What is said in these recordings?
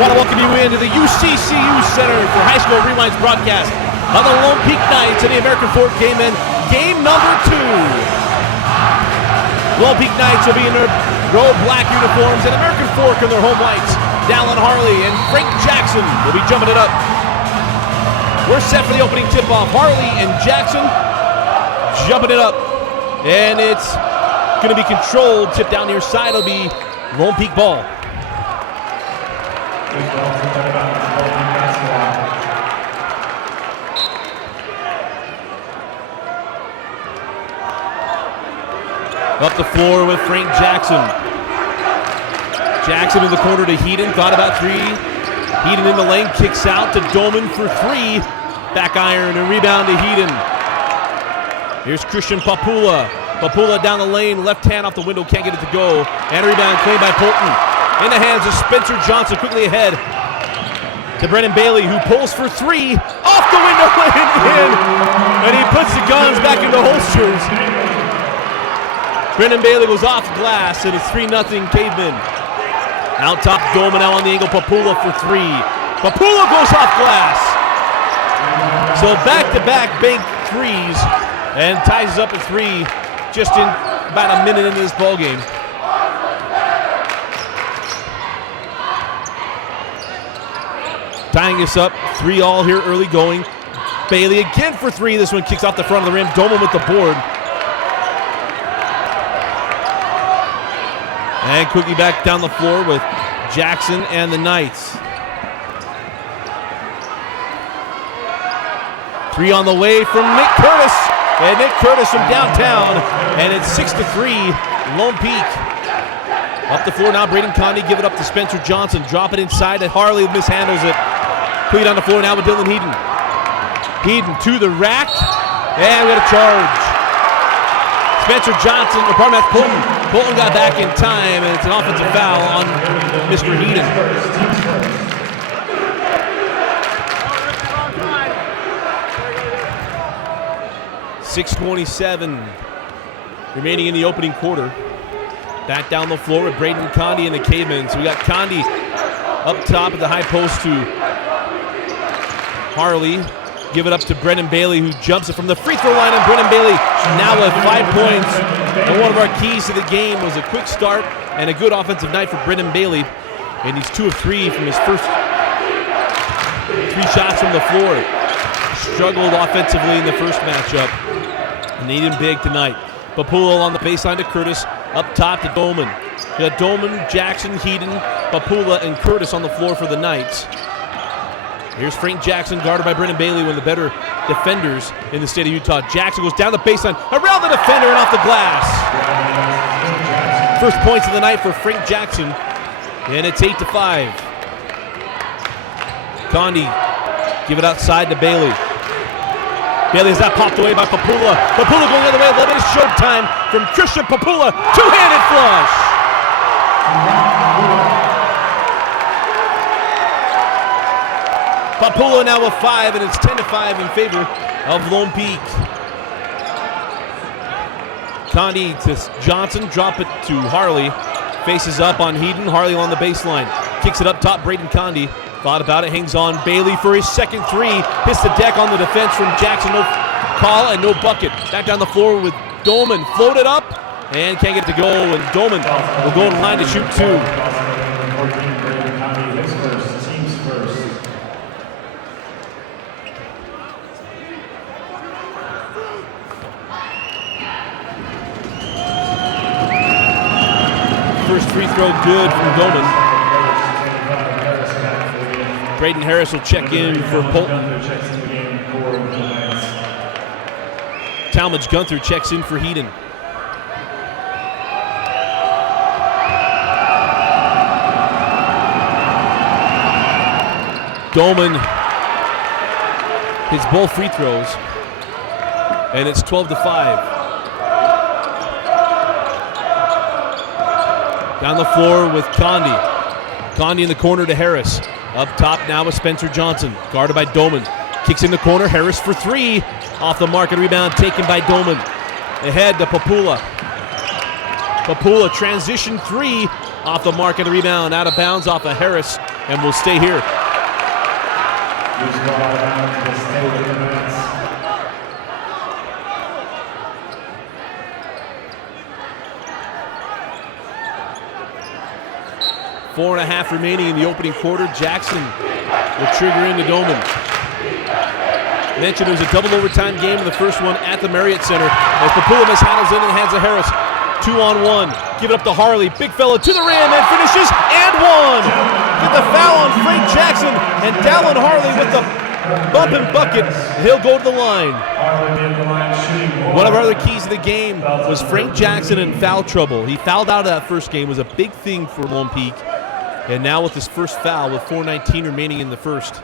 want to welcome you into the UCCU Center for High School Rewind's broadcast of the Lone Peak Knights and the American Fork Cavemen, game number 2. Lone Peak Knights will be in their row black uniforms and American Fork in their home whites. Dallin Harley and Frank Jackson will be jumping it up. We're set for the opening tip-off. Harley and Jackson jumping it up. And it's going to be controlled. Tip down near side. It'll be Lone Peak ball. Up the floor with Frank Jackson. Jackson in the corner to Heaton. Thought about 3. Heaton in the lane. Kicks out to Doman for 3. Back iron and rebound to Heaton. Here's Christian Papula. Papula down the lane. Left hand off the window. Can't get it to go. And a rebound claimed by Polton. In the hands of Spencer Johnson. Quickly ahead to Brennan Bailey, who pulls for 3. Off the window and in. And he puts the guns back into holsters. Brennan Bailey goes off glass, and it's 3-0 Cavemen. Out top, Doman now on the angle. Papula for 3. Papula goes off glass. So back-to-back bank threes, and ties us up at 3 just in about a minute into this ball game. Tying us up, 3-all here early going. Bailey again for 3. This one kicks off the front of the rim. Doman with the board. And quickly back down the floor with Jackson and the Knights. 3 on the way from Nick Curtis. And Nick Curtis from downtown. And it's 6-3, Lone Peak. Up the floor now, Braden Conde give it up to Spencer Johnson. Drop it inside, and Harley mishandles it. Cleat on the floor now with Dylan Heaton. Heaton to the rack. And we got a charge. Spencer Johnson, or pardon me, that's Polton. Polton got back in time, and it's an offensive foul on Mr. Heaton. .6:27 remaining in the opening quarter. Back down the floor with Braden Conde and the Cavemen. So we got Conde up top at the high post to Harley. Give it up to Brennan Bailey, who jumps it from the free throw line, and Brennan Bailey now with 5 points. And one of our keys to the game was a quick start and a good offensive night for Brennan Bailey. And he's 2 of 3 from his first 3 shots from the floor. Struggled offensively in the first matchup. Needed him big tonight. Papula on the baseline to Curtis. Up top to Doman. We got Doman, Jackson, Heaton, Papula, and Curtis on the floor for the Knights. Here's Frank Jackson, guarded by Brennan Bailey, one of the better defenders in the state of Utah. Jackson goes down the baseline, around the defender, and off the glass. First points of the night for Frank Jackson, and it's 8-5. Conde, give it outside to Bailey. Bailey has that popped away by Papula. Papula going the other way, a little bit of showtime from Christian Papula. Two-handed flush. Papula now with 5, and it's 10-5 in favor of Lone Peak. Conde to Johnson, drop it to Harley. Faces up on Heaton, Harley on the baseline. Kicks it up top, Braden Conde. Thought about it, hangs on. Bailey for his second 3. Hits the deck on the defense from Jackson. No call and no bucket. Back down the floor with Doman. Floated up and can't get it to go. And Doman will go in line to shoot 2. First free throw good from Doman. Braden Harris will check in for Polton. Talmadge Gunther checks in for Heaton. Doman hits both free throws, and it's 12-5. Down the floor with Conde. Conde in the corner to Harris. Up top now with Spencer Johnson, guarded by Doman. Kicks in the corner, Harris for 3. Off the mark and rebound taken by Doman. Ahead to Papula. Papula transition three off the mark and the rebound. Out of bounds off of Harris and will stay here. 4.5 remaining in the opening quarter. Jackson will trigger into Doman. Mentioned it was a double overtime game in the first one at the Marriott Center. As Papula mishandles in the hands of Harris. 2-on-1. Give it up to Harley. Big fella to the rim and finishes and one. Get the foul on Frank Jackson and Dallin Harley with the bump and bucket. He'll go to the line. One of our other keys to the game was Frank Jackson in foul trouble. He fouled out of that first game. It was a big thing for Lone Peak. And now with his first foul with 4:19 remaining in the first.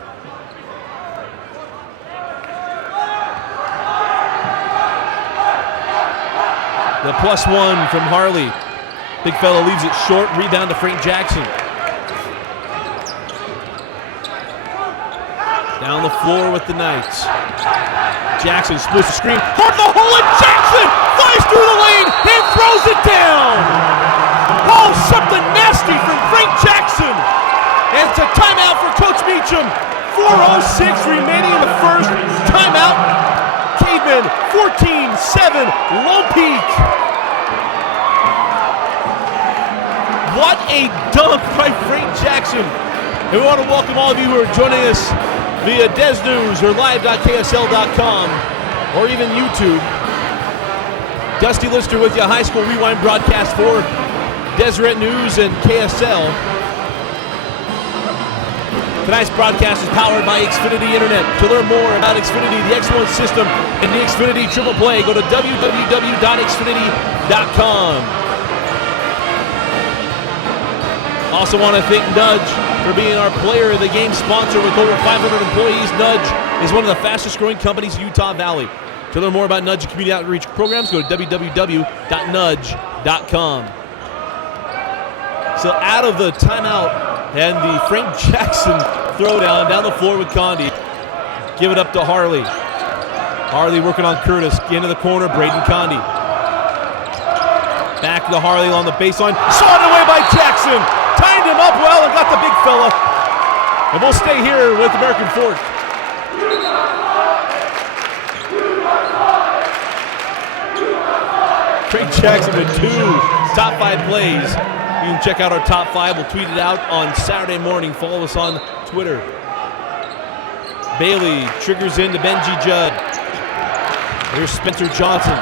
The +1 from Harley. Big fella leaves it short. Rebound to Frank Jackson. Down the floor with the Knights. Jackson splits the screen. Hard the hole and Jackson flies through the lane and throws it down. Oh, something nasty from Frank Jackson. And it's a timeout for Coach Meacham. 4:06 remaining in the first. Timeout. Cavemen 14-7. Lone Peak. What a dunk by Frank Jackson. And we want to welcome all of you who are joining us via Des News or live.ksl.com or even YouTube. Dusty Lister with you, High School Rewind broadcast for Deseret News and KSL. Tonight's broadcast is powered by Xfinity Internet. To learn more about Xfinity, the X1 system, and the Xfinity Triple Play, go to www.xfinity.com. Also want to thank Nudge for being our player of the game sponsor with over 500 employees. Nudge is one of the fastest growing companies in Utah Valley. To learn more about Nudge and community outreach programs, go to www.nudge.com. So out of the timeout and the Frank Jackson throwdown down the floor with Condi. Give it up to Harley. Harley working on Curtis. Into the corner, Braden Condi. Back to Harley on the baseline. Swatted away by Jackson. Timed him up well and got the big fella. And we'll stay here with American Fork. Frank Jackson with 2 top 5 plays. You can check out our top 5. We'll tweet it out on Saturday morning. Follow us on Twitter. Bailey triggers into Benji Judd. Here's Spencer Johnson.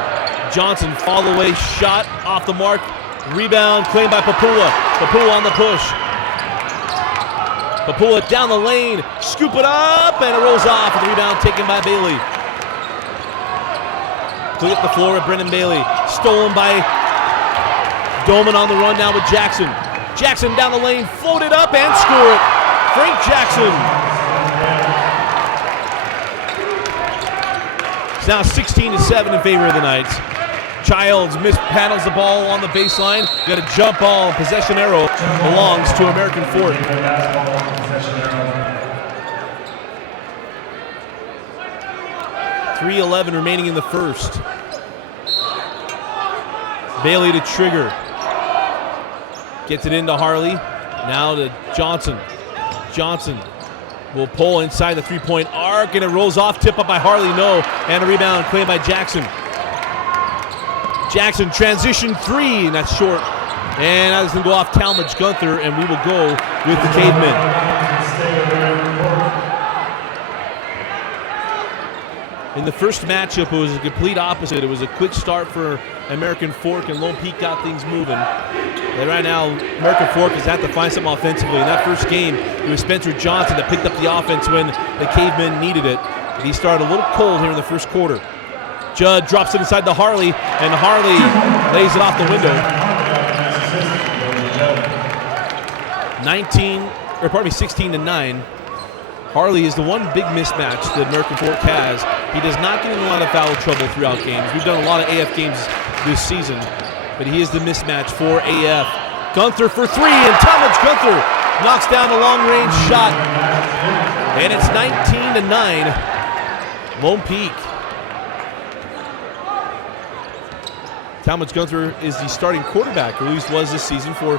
Johnson fall away shot off the mark. Rebound claimed by Papula. Papula on the push. Papula down the lane. Scoop it up and it rolls off. The rebound taken by Bailey. Clear up the floor with Brendan Bailey. Stolen by Doman on the run now with Jackson. Jackson down the lane, floated up and score it. Frank Jackson. It's now 16-7 in favor of the Knights. Childs mishandles the ball on the baseline. Got a jump ball. Possession arrow belongs to American Fork. .3:11 remaining in the first. Bailey to trigger. Gets it into Harley. Now to Johnson. Johnson will pull inside the three-point arc, and it rolls off. Tip up by Harley, no. And a rebound claimed by Jackson. Jackson transition 3, and that's short. And that is going to go off Talmadge Gunther, and we will go with the Cavemen. In the first matchup, it was a complete opposite. It was a quick start for American Fork, and Lone Peak got things moving. And right now, American Fork has had to find something offensively. In that first game, it was Spencer Johnson that picked up the offense when the Cavemen needed it. He started a little cold here in the first quarter. Judd drops it inside to Harley, and Harley lays it off the window. 16-9. Harley is the one big mismatch that American Fork has. He does not get in a lot of foul trouble throughout games. We've done a lot of AF games this season, but he is the mismatch for AF. Gunther for 3, and Talmadge Gunther knocks down a long-range shot. And it's 19-9, Lone Peak. Talmadge Gunther is the starting quarterback, or at least was this season for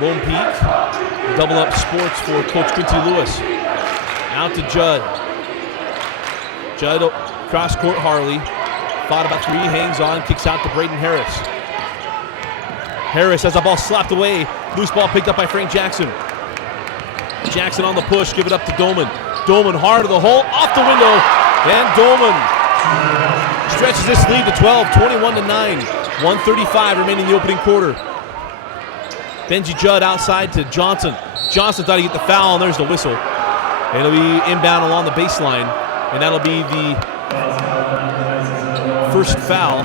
Lone Peak. Double up sports for Coach Quincy Lewis. Out to Judd. Judd cross court Harley. Fought about 3, hangs on, kicks out to Braden Harris. Harris has the ball slapped away. Loose ball picked up by Frank Jackson. Jackson on the push, give it up to Doman. Doman hard to the hole, off the window, and Doman stretches this lead to 12, 21-9. 1:35 remaining in the opening quarter. Benji Judd outside to Johnson. Johnson thought he'd get the foul, and there's the whistle. It'll be inbound along the baseline, and that'll be the first foul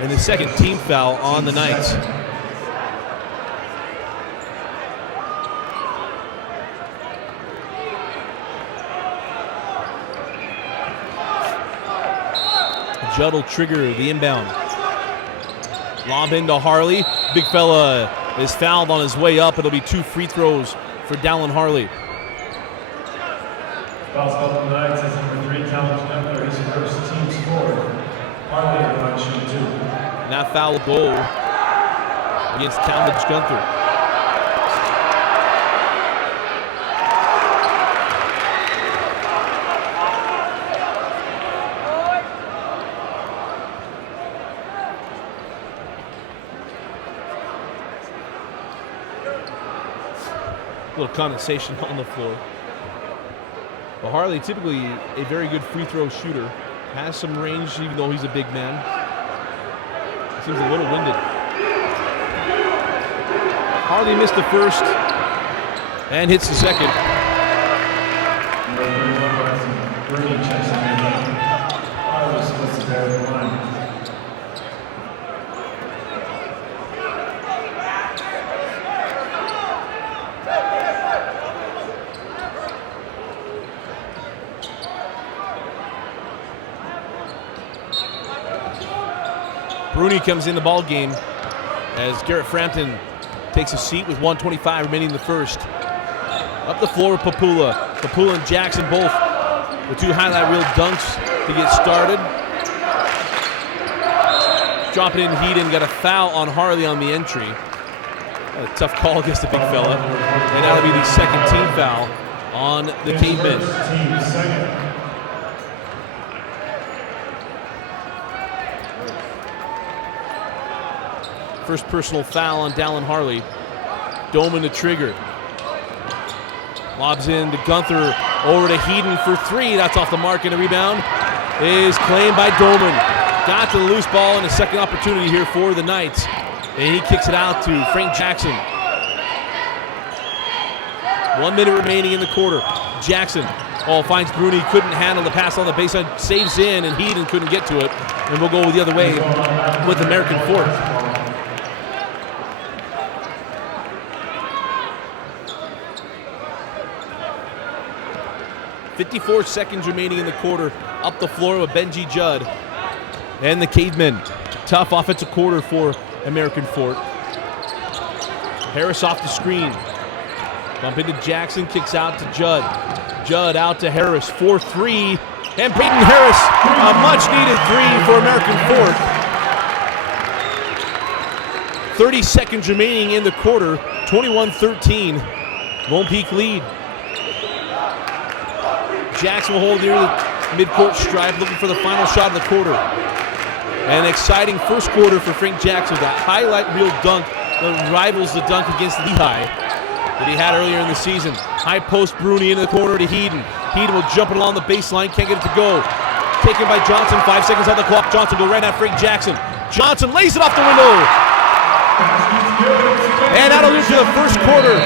and the second team foul on the Knights. Judd will trigger the inbound. Lob into Harley. Big fella is fouled on his way up. It'll be 2 free throws for Dallin Harley. Foul called on the Knights as number 3, Talmadge Gunther. His first team score. Harley on shoot 2. And that foul will go against Talmadge Gunther. A little condensation on the floor. But Harley, typically a very good free throw shooter, has some range even though he's a big man. Seems a little winded. Harley missed the first and hits the second. Bruni comes in the ball game as Garrett Frampton takes a seat with 1:25 remaining in the first. Up the floor with Papula. Papula and Jackson both the 2 highlight reel dunks to get started. Dropping in Heaton, got a foul on Harley on the entry. A tough call against the big fella. And that'll be the second team foul on the Cavemen. First personal foul on Dallin Harley. Doman to trigger. Lobs in to Gunther, over to Heaton for 3. That's off the mark, and a rebound is claimed by Doman. Got to the loose ball and a second opportunity here for the Knights. And he kicks it out to Frank Jackson. 1 minute remaining in the quarter. Jackson finds Bruni, couldn't handle the pass on the baseline, saves in, and Heaton couldn't get to it. And we'll go the other way with American Fort. 54 seconds remaining in the quarter. Up the floor with Benji Judd and the Cavemen. Tough offensive quarter for American Fort. Harris off the screen. Bump into Jackson, kicks out to Judd. Judd out to Harris, 4-3. And Braden Harris, a much-needed 3 for American Fort. 30 seconds remaining in the quarter. 21-13. Lone Peak lead. Jackson will hold near the midcourt stripe, looking for the final shot of the quarter. An exciting first quarter for Frank Jackson. That highlight reel dunk that rivals the dunk against Lehigh that he had earlier in the season. High post Bruni into the corner to Heaton. Heaton will jump it along the baseline, can't get it to go. Taken by Johnson, 5 seconds on the clock. Johnson go right at Frank Jackson. Johnson lays it off the window. And that'll do to the first quarter.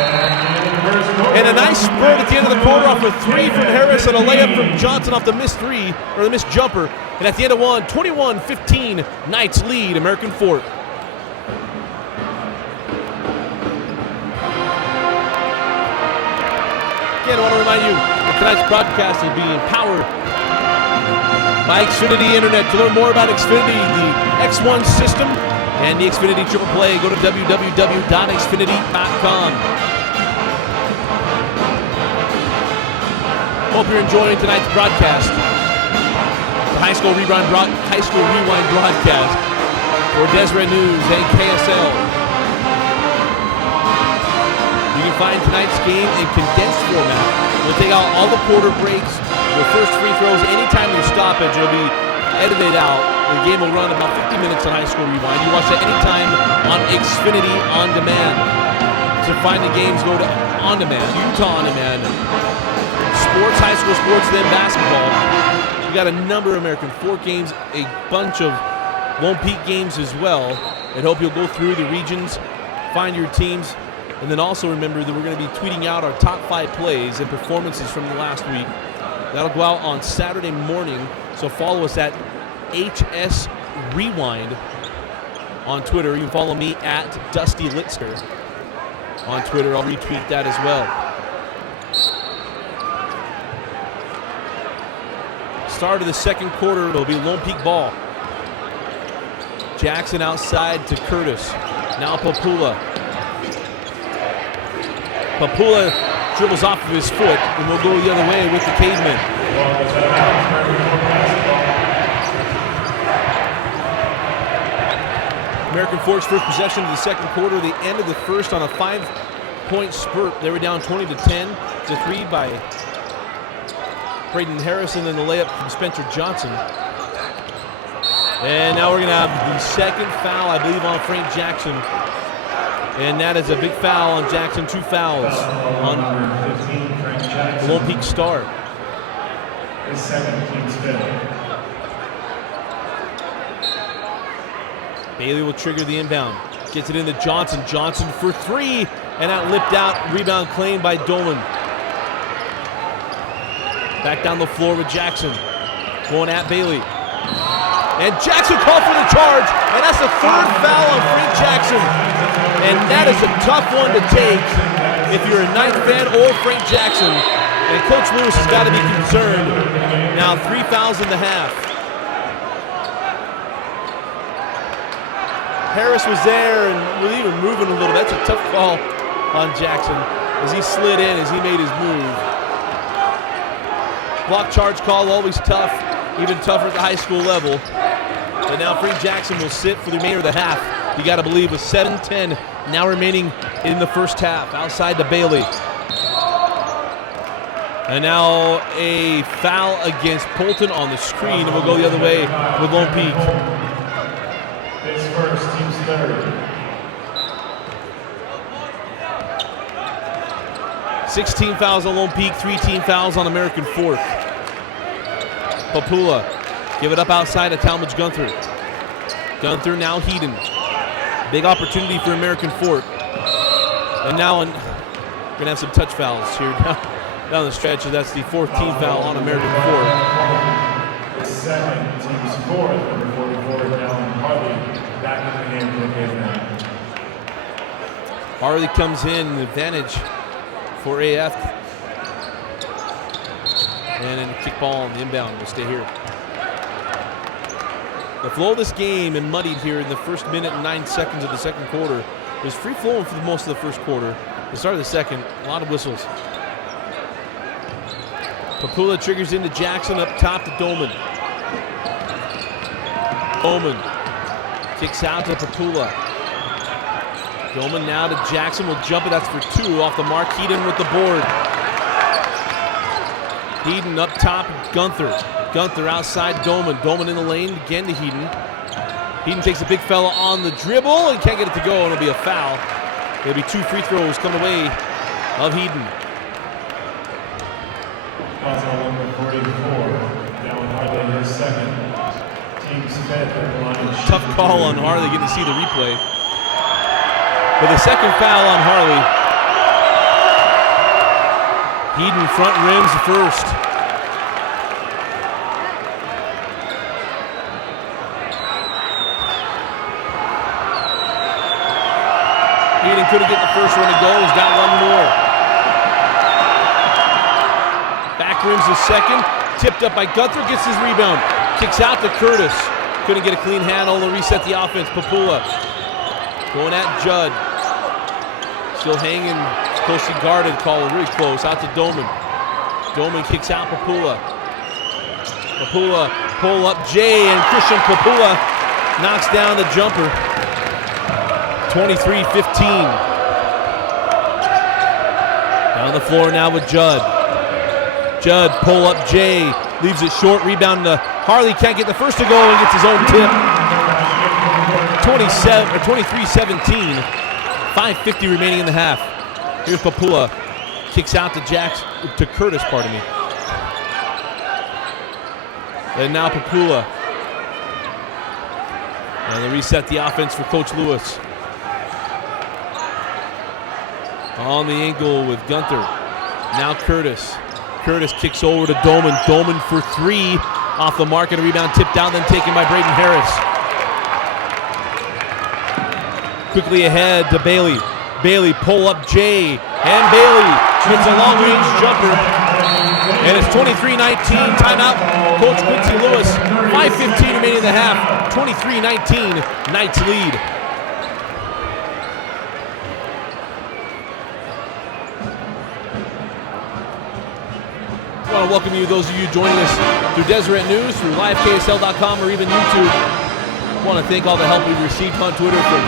And a nice spurt at the end of the quarter off a 3 from Harris and a layup from Johnson off the missed 3, or the missed jumper. And at the end of 21-15, Knights lead American Fort. Again, I want to remind you that tonight's broadcast will be empowered by Xfinity Internet. To learn more about Xfinity, the X1 system, and the Xfinity Triple Play, go to www.xfinity.com. Hope you're enjoying tonight's broadcast. High School Rewind broadcast for Deseret News and KSL. You can find tonight's game in condensed format. We'll take out all the quarter breaks, the first free throws, anytime there's stoppage, it'll be edited out. The game will run about 50 minutes on High School Rewind. You watch that anytime on Xfinity On Demand. To find the games, go to On Demand, Utah On Demand. Sports, high school sports, then basketball. We got a number of American Fork games, a bunch of Lone Peak games as well. And hope you'll go through the regions, find your teams, and then also remember that we're going to be tweeting out our top 5 plays and performances from the last week. That'll go out on Saturday morning, so follow us at HS Rewind on Twitter. You can follow me at Dusty Litzker on Twitter. I'll retweet that as well. Start of the second quarter, it'll be Lone Peak ball. Jackson outside to Curtis. Now Papula. Papula dribbles off of his foot, and we'll go the other way with the Cavemen. American Fork's first possession of the second quarter. The end of the first on a 5-point spurt. They were down 20-10. It's a 3 by Braden Harrison, and the layup from Spencer Johnson. And now we're going to have the second foul, I believe, on Frank Jackson. And that is a big foul on Jackson. 2 fouls on the Lone Peak Star. His second, team's fifth. Bailey will trigger the inbound. Gets it into Johnson. Johnson for 3. And that lipped out. Rebound claimed by Dolan. Back down the floor with Jackson. Going at Bailey. And Jackson called for the charge. And that's the 3rd foul on Frank Jackson. And that is a tough one to take if you're a Knight fan or Frank Jackson. And Coach Lewis has got to be concerned. Now 3 fouls in the half. Harris was there and was even moving a little. That's a tough call on Jackson as he slid in, as he made his move. Block charge call, always tough, even tougher at the high school level. But now Frank Jackson will sit for the remainder of the half. You got to believe with 7:10 now remaining in the first half. Outside to Bailey. And now a foul against Polton on the screen, and we'll go the other way with Lone Peak. His first, team's third. 16 fouls on Lone Peak, 3 team fouls on American Fork. Papula, give it up outside of Talmadge Gunther. Gunther now Heaton. Big opportunity for American Fork. And now we're going to have some touch fouls here down the stretch. That's the 4th team foul on American Fork. The second, team's 4th, number 44, down Harley. Back in the game for the Cavemen. Harley comes in, advantage for AF. And then kick ball on the inbound will stay here. The flow of this game and muddied here in the first minute and 9 seconds of the second quarter. It was free flowing for most of the first quarter. The start of the second, a lot of whistles. Papula triggers into Jackson, up top to Dolman. Dolman kicks out to Papula. Dolman now to Jackson, will jump it, that's for 2 off the mark. Heaton with the board. Heaton up top, Gunther. Gunther outside Dolman. Dolman in the lane, again to Heaton. Heaton takes a big fella on the dribble and can't get it to go, and it'll be a foul. There'll be 2 free throws coming away of Heaton. Foul number 44, down Harley, his second. Team's fifth at the line. Tough call on Harley, getting to see the replay. But the second foul on Harley. Heaton front rims the first. Heaton couldn't get the first one to go. He's got one more. Back rims the second. Tipped up by Gunther, gets his rebound. Kicks out to Curtis. Couldn't get a clean handle to reset the offense. Papula going at Judd. Still hanging, closely guarded, call really close. Out to Doman. Doman kicks out Papula. Papula Pull up Jay, and Christian Papula knocks down the jumper. 23-15. Down the floor now with Judd. Judd, pull up Jay, leaves it short, rebound to Harley, can't get the first to go and gets his own tip. 23-17, 5:50 remaining in the half. Here's Papula, kicks out to Curtis, pardon me. And now Papula. And they reset the offense for Coach Lewis. On the angle with Gunther. Now Curtis. Curtis kicks over to Doman. Doman for three. Off the mark and a rebound tipped down, then taken by Braden Harris. Quickly ahead to Bailey. Bailey pull up Jay. And Bailey hits a long-range jumper. And it's 23-19. Timeout. Coach Quincy Lewis. 5:15 remaining in the half. 23-19. Knights lead. I want to welcome you, those of you joining us through Deseret News, through liveksl.com, or even YouTube. I want to thank all the help we've received on Twitter from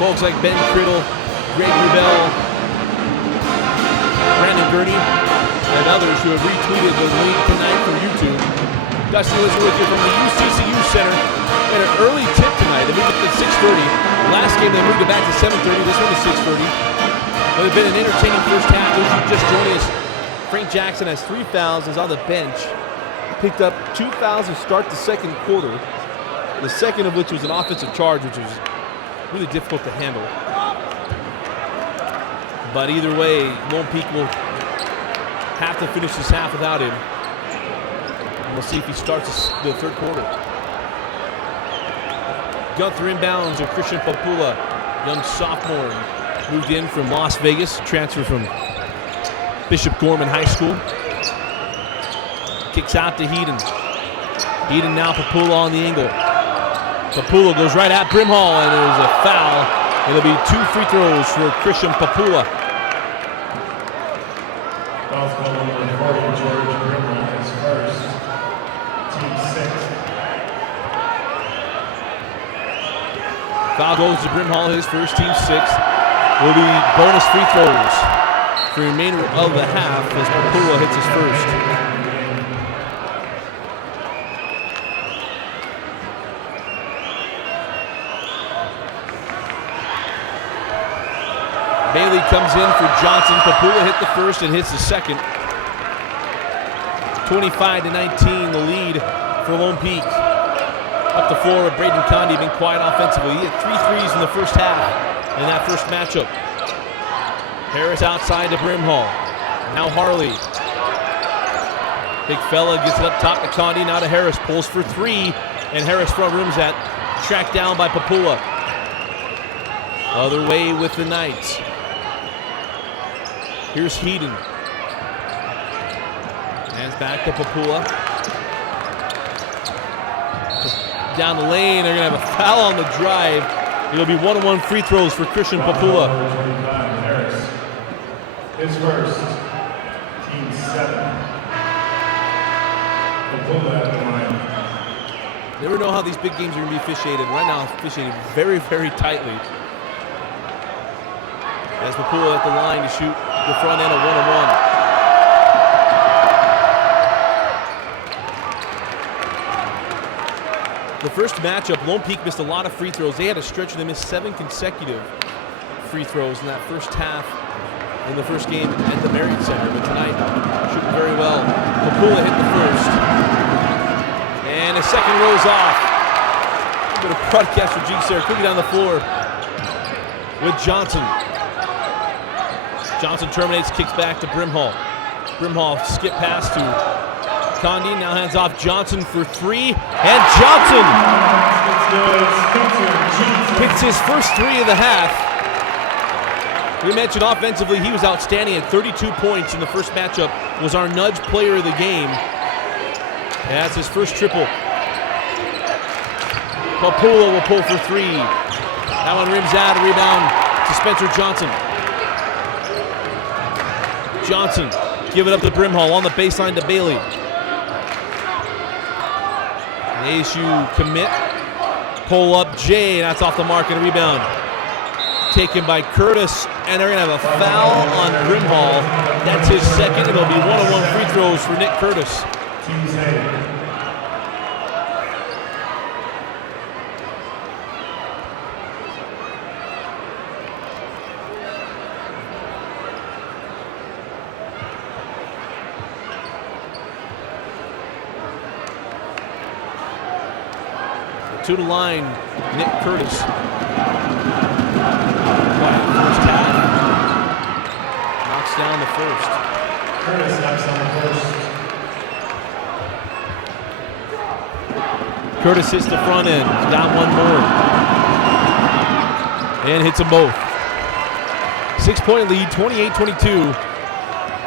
folks like Ben Criddle, Greg Rubel, Brandon Gurney, and others who have retweeted the link tonight from YouTube. Dusty Lizard with you from the UCCU Center. We had an early tip tonight. They moved it to 6:30. Last game they moved it back to 7:30. This one is 6:30. But it's been an entertaining first half. Those who just joining us, Frank Jackson has 3 fouls, is on the bench. Picked up 2 fouls to start the second quarter. The second of which was an offensive charge, which was really difficult to handle. But either way, Lone Peak will have to finish this half without him. And we'll see if he starts the third quarter. Gunther inbounds of Christian Papula, young sophomore, moved in from Las Vegas, transfer from Bishop Gorman High School. Kicks out to Heaton. Heaton now Papula on the angle. Papula goes right at Brimhall, and there's a foul. It'll be 2 free throws for Christian Papula. Foul number 40, George Brimhall is first. Team 6. Foul goes to Brimhall, his first, team 6. Will be bonus free throws for the remainder of the half as Papula hits his first. Bailey comes in for Johnson. Papula hit the first and hits the second. 25-19, the lead for Lone Peak. Up the floor with Braden Condi, been quiet offensively. He had 3 threes in the first half in that first matchup. Harris outside to Brimhall. Now Harley. Big fella gets it up top to Condi, now to Harris. Pulls for 3, and Harris front rooms that. Tracked down by Papula. Other way with the Knights. Here's Heaton. Hands back to Papula. Down the lane, they're going to have a foul on the drive. It'll be 1-on-1 free throws for Christian Papula. Harris. His first. Team 7. Papula at the line. Never know how these big games are going to be officiated. Right now, it's officiated very, very tightly. As Papula at the line to shoot the front end of 1-on-1. The first matchup, Lone Peak missed a lot of free throws. They had a stretch where they missed 7 consecutive free throws in that first half in the first game at the Marriott Center. But tonight, shooting very well. Papula hit the first. And his second rolls off. Bit of broadcast for Jinx there. Quickly down the floor with Johnson. Johnson terminates, kicks back to Brimhall. Brimhall skip pass to Condi, now hands off Johnson for 3, and Johnson hits his first 3 of the half. We mentioned offensively he was outstanding at 32 points in the first matchup, was our nudge player of the game. And that's his first triple. Papula will pull for 3. That one rims out, a rebound to Spencer Johnson. Johnson, give it up to Brimhall on the baseline to Bailey. ASU commit. Pull up Jay, that's off the mark and a rebound. Taken by Curtis, and they're going to have a foul on Grimhall. That's his second, and it'll be one-on-one free throws for Nick Curtis. To the line, Nick Curtis. First half. Knocks down the first. Curtis knocks down the first. Curtis hits the front end. He's down one more. And hits them both. 6-point lead, 28-22.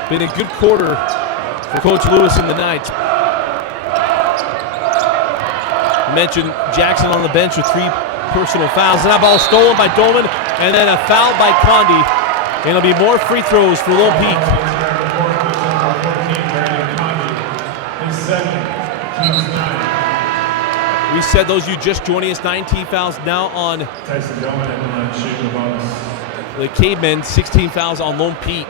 Been a good quarter for Coach Lewis and the Knights. Mentioned Jackson on the bench with 3 personal fouls. And that ball stolen by Dolman, and then a foul by Condi. And it'll be more free throws for Lone Peak. We said those you just joining us, 19 fouls now on the Cavemen, 16 fouls on Lone Peak.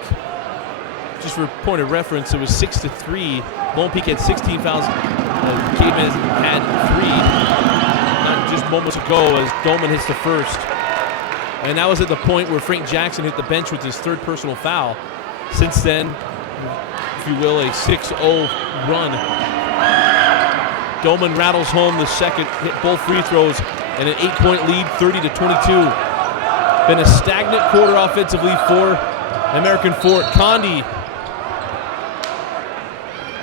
Just for point of reference, it was 6-3. Lone Peak had 16 fouls. Cavemen had 3, not just moments ago, as Dolman hits the first. And that was at the point where Frank Jackson hit the bench with his 3rd personal foul. Since then, if you will, a 6-0 run. Dolman rattles home the second, hit both free throws, and an 8-point lead, 30-22. Been a stagnant quarter offensively for American Fort. Condi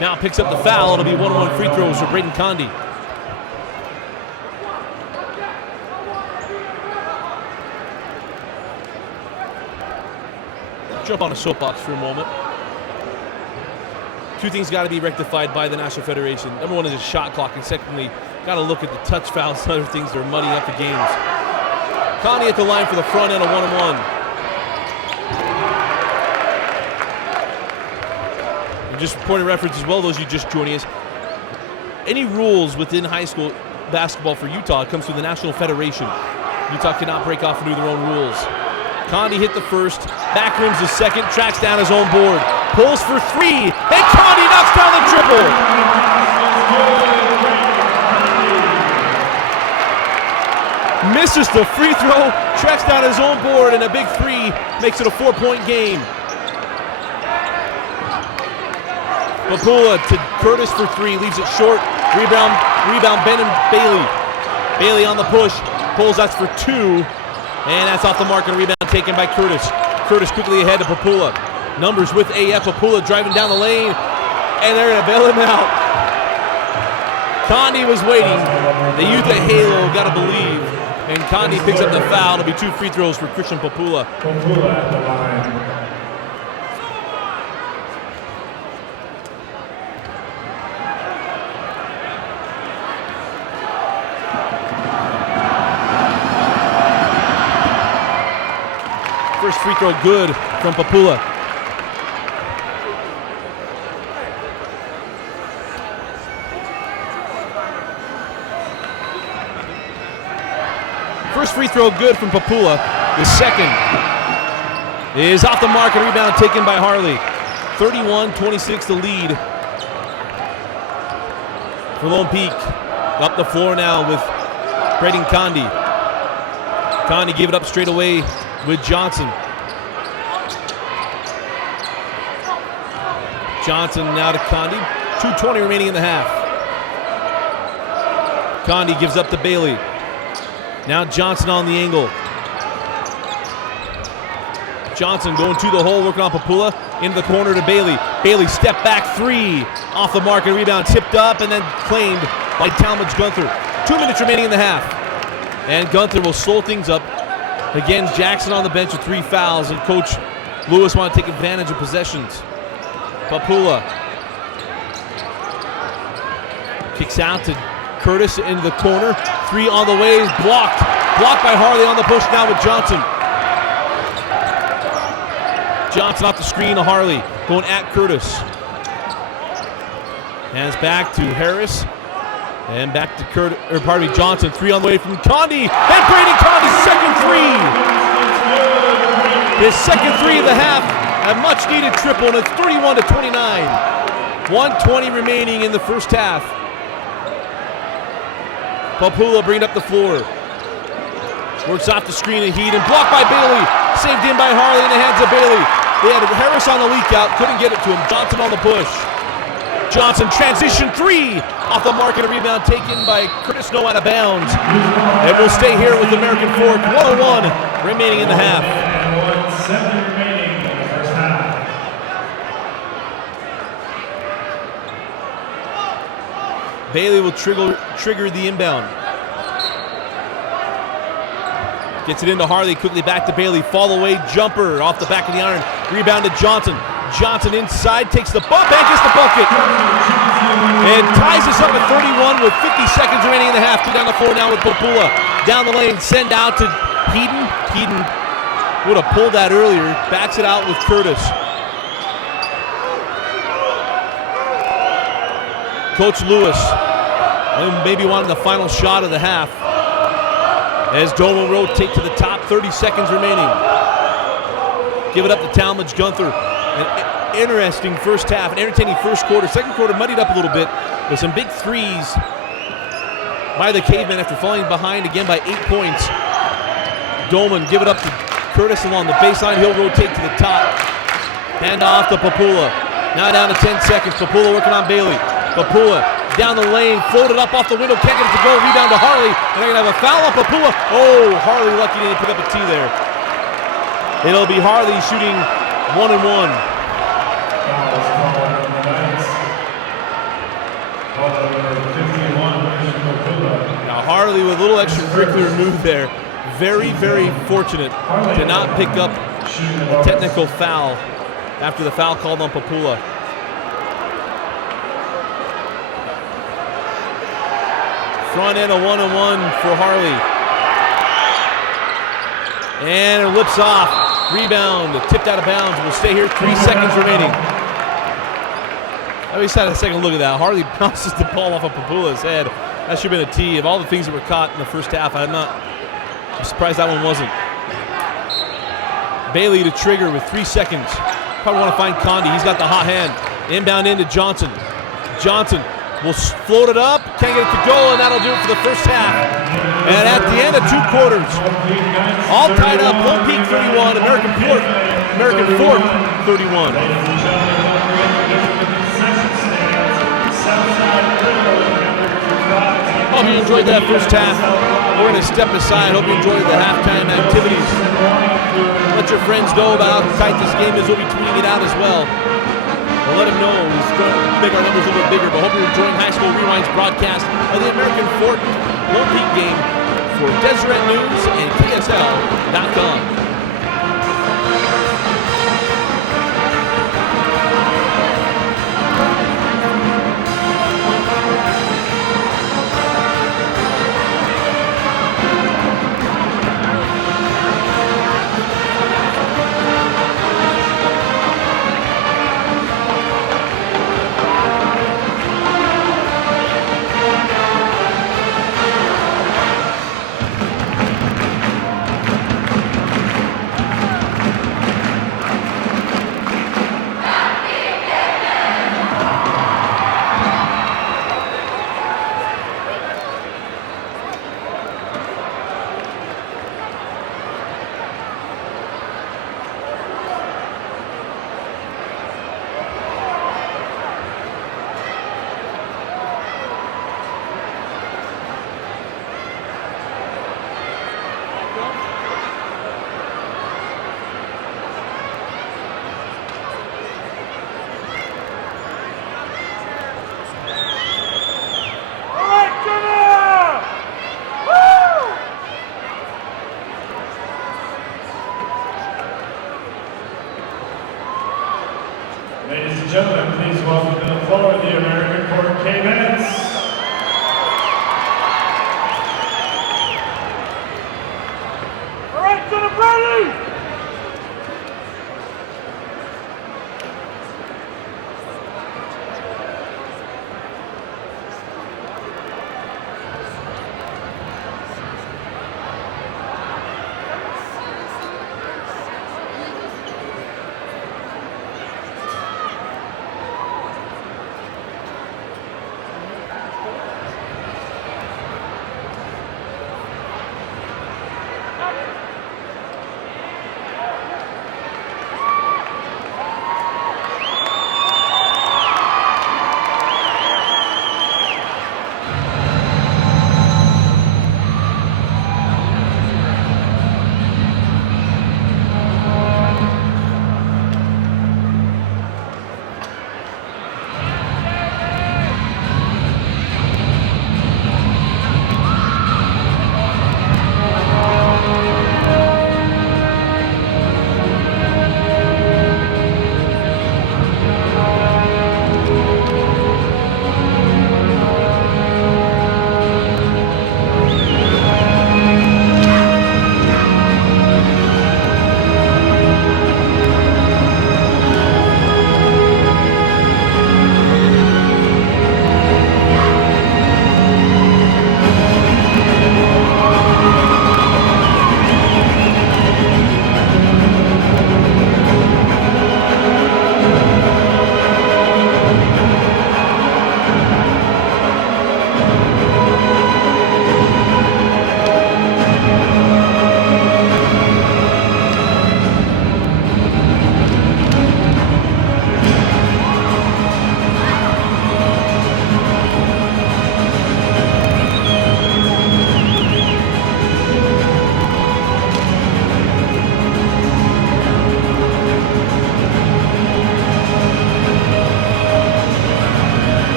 now picks up the foul. It'll be one-on-one free throws for Braden Condi. Jump on a soapbox for a moment. 2 things got to be rectified by the National Federation. Number 1 is a shot clock, and secondly, got to look at the touch fouls and other things that are muddying up the games. Condi at the line for the front end, a one-on-one. Just for point of reference as well, those you just joining us, any rules within high school basketball for Utah comes through the National Federation. Utah cannot break off and do their own rules. Condi hit the first, back rims the second, tracks down his own board, pulls for 3, and Condi knocks down the triple. Misses the free throw, tracks down his own board, and a big 3 makes it a 4-point game. Papula to Curtis for 3, leaves it short. Rebound Brendan Bailey. Bailey on the push, pulls, that's for 2. And that's off the mark, and a rebound taken by Curtis. Curtis quickly ahead to Papula. Numbers with AF. Papula driving down the lane, and they're going to bail him out. Condi was waiting. The youth at Halo, got to believe. And Condi picks up the foul. It'll be 2 free throws for Christian Papula. Papula at the line. First free throw good from Papula. First free throw good from Papula. The second is off the mark, and rebound taken by Harley. 31-26 the lead for Lone Peak. Up the floor now with Braden Condi. Condi gave it up straight away with Johnson. Johnson now to Condi. 2:20 remaining in the half. Condi gives up to Bailey. Now Johnson on the angle. Johnson going to the hole, working on Papula. Into the corner to Bailey. Bailey step back 3. Off the mark, and rebound tipped up and then claimed by Talmadge Gunther. 2 minutes remaining in the half. And Gunther will slow things up. Again, Jackson on the bench with 3 fouls, and Coach Lewis want to take advantage of possessions. Papula kicks out to Curtis into the corner. 3 on the way, blocked. Blocked by Harley on the push now with Johnson. Johnson off the screen to Harley, going at Curtis. Hands back to Harris. And back to Johnson. 3 on the way from Condi. And Brandon Condi's second three. His second three of the half. A much-needed triple, and it's 31-29. 1:20 remaining in the first half. Papula bringing up the floor. Works off the screen and Heat, and blocked by Bailey. Saved in by Harley in the hands of Bailey. They had Harris on the leak out, couldn't get it to him. Johnson on the push. Johnson transition three off the mark, and a rebound taken by Curtis Snow out of bounds. And we'll stay here with American Fork. 1:01 remaining in the half. 1:07 remaining in the first half. Bailey will trigger the inbound. Gets it into Harley, quickly back to Bailey. Fall away jumper off the back of the iron. Rebound to Johnson. Johnson inside, takes the bump and gets the bucket. And ties us up at 31 with 50 seconds remaining in the half. Two down the floor now with Papula. Down the lane, send out to Heaton. Heaton would have pulled that earlier. Backs it out with Curtis. Coach Lewis maybe wanted the final shot of the half. As Dolan rotate to the top, 30 seconds remaining. Give it up to Talmadge Gunther. An interesting first half, an entertaining first quarter. Second quarter muddied up a little bit with some big threes by the Cavemen after falling behind again by 8 points. Dolman give it up to Curtis along the baseline. He'll rotate to the top. Hand off to Papula. Now down to 10 seconds. Papula working on Bailey. Papula down the lane, floated up off the window, can't get it to go. Rebound to Harley, and they're going to have a foul on Papula. Oh, Harley lucky to pick up a T there. It'll be Harley shooting 1 and 1. Now Harley with a little extracurricular move there. Very, very fortunate to not pick up a technical foul after the foul called on Papula. Front end a 1-on-1 for Harley. And it lips off. Rebound, tipped out of bounds. We'll stay here, 3 seconds remaining. I just had a second look at that. Harley bounces the ball off of Papula's head. That should have been a tee. Of all the things that were caught in the first half, I'm surprised that one wasn't. Bailey to trigger with 3 seconds. Probably want to find Condi. He's got the hot hand. Inbound into Johnson. Johnson will float it up, can't get it to go, and that'll do it for the first half. And at the end of 2 quarters, all tied up, Lone Peak 31, American Fork 31. Hope you enjoyed that first half. We're going to step aside. Hope you enjoyed the halftime activities. Let your friends know about how tight this game is. We'll be tweeting it out as well. We'll let them know. We're going to make our numbers a little bit bigger, but hope you're enjoying High School Rewind's broadcast of the American Fork Lone Peak game for Deseret News and KSL.com. Ladies and gentlemen, please welcome to the floor the American Fork Cavemen. All right, to the ready!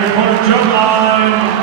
three-quarter jump line.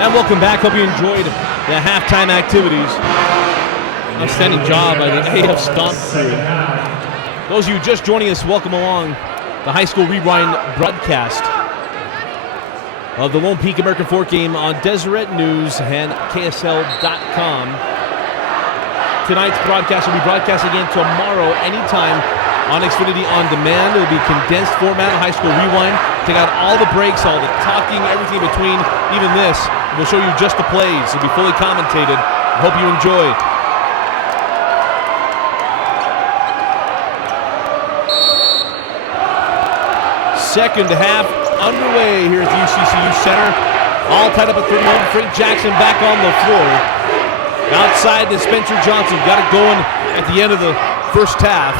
And welcome back. Hope you enjoyed the halftime activities. Outstanding job by the AF Stomp crew. Those of you just joining us, welcome along the High School Rewind broadcast of the Lone Peak American Fork game on Deseret News and KSL.com. Tonight's broadcast will be broadcast again tomorrow anytime on Xfinity On Demand. It will be condensed format of High School Rewind. Take out all the breaks, all the talking, everything in between, even this. We'll show you just the plays. It'll be fully commentated. I hope you enjoy. Second half underway here at the UCCU Center. All tied up at 31. Frank Jackson back on the floor. Outside to Spencer Johnson. Got it going at the end of the first half.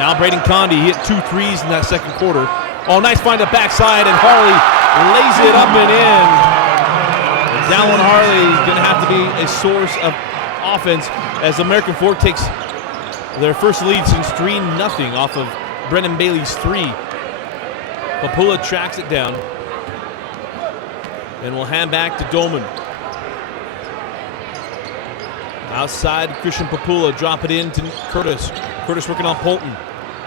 Now Braden Condi hit 2 threes in that second quarter. Oh, nice find at backside, and Harley lays it up and in. Dallin Harley is going to have to be a source of offense as American Fork takes their first lead since 3-0 off of Brennan Bailey's 3. Papula tracks it down. And we'll hand back to Doman. Outside, Christian Papula drop it in to Curtis. Curtis working on Polton.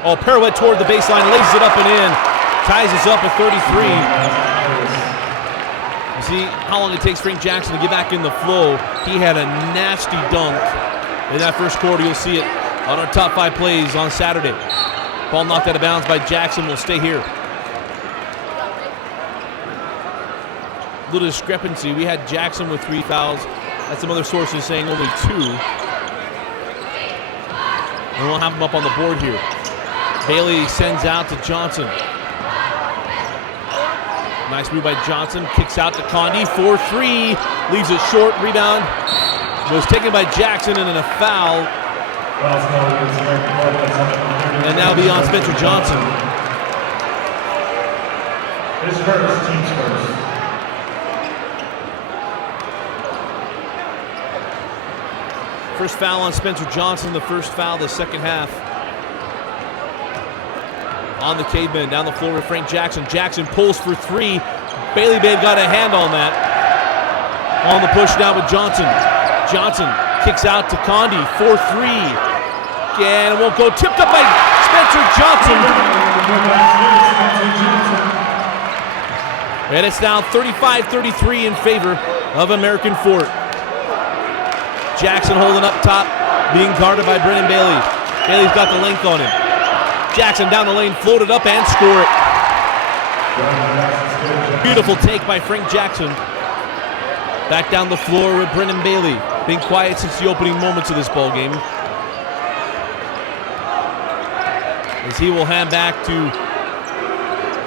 Oh, pirouette toward the baseline, lays it up and in. Ties us up at 33. You see how long it takes Frank Jackson to get back in the flow. He had a nasty dunk in that first quarter. You'll see it on our top 5 plays on Saturday. Ball knocked out of bounds by Jackson. Will stay here. Little discrepancy. We had Jackson with 3 fouls. That's some other sources saying only 2. And we'll have him up on the board here. Bailey sends out to Johnson. Nice move by Johnson. Kicks out to Condi. 4-3. Leaves it short. Rebound was taken by Jackson and then a foul. And now be on Spencer Johnson. His first, team's first. First foul on Spencer Johnson. The first foul the second half. On the Cavemen, down the floor with Frank Jackson. Jackson pulls for three. Bailey Babe got a hand on that. On the push now with Johnson. Johnson kicks out to Condi. 4-3. And it won't go. Tipped up by Spencer Johnson. And it's now 35-33 in favor of American Fort. Jackson holding up top, being guarded by Brennan Bailey. Bailey's got the length on him. Jackson down the lane, floated up and score it. Beautiful take by Frank Jackson. Back down the floor with Brennan Bailey. Been quiet since the opening moments of this ball game. As he will hand back to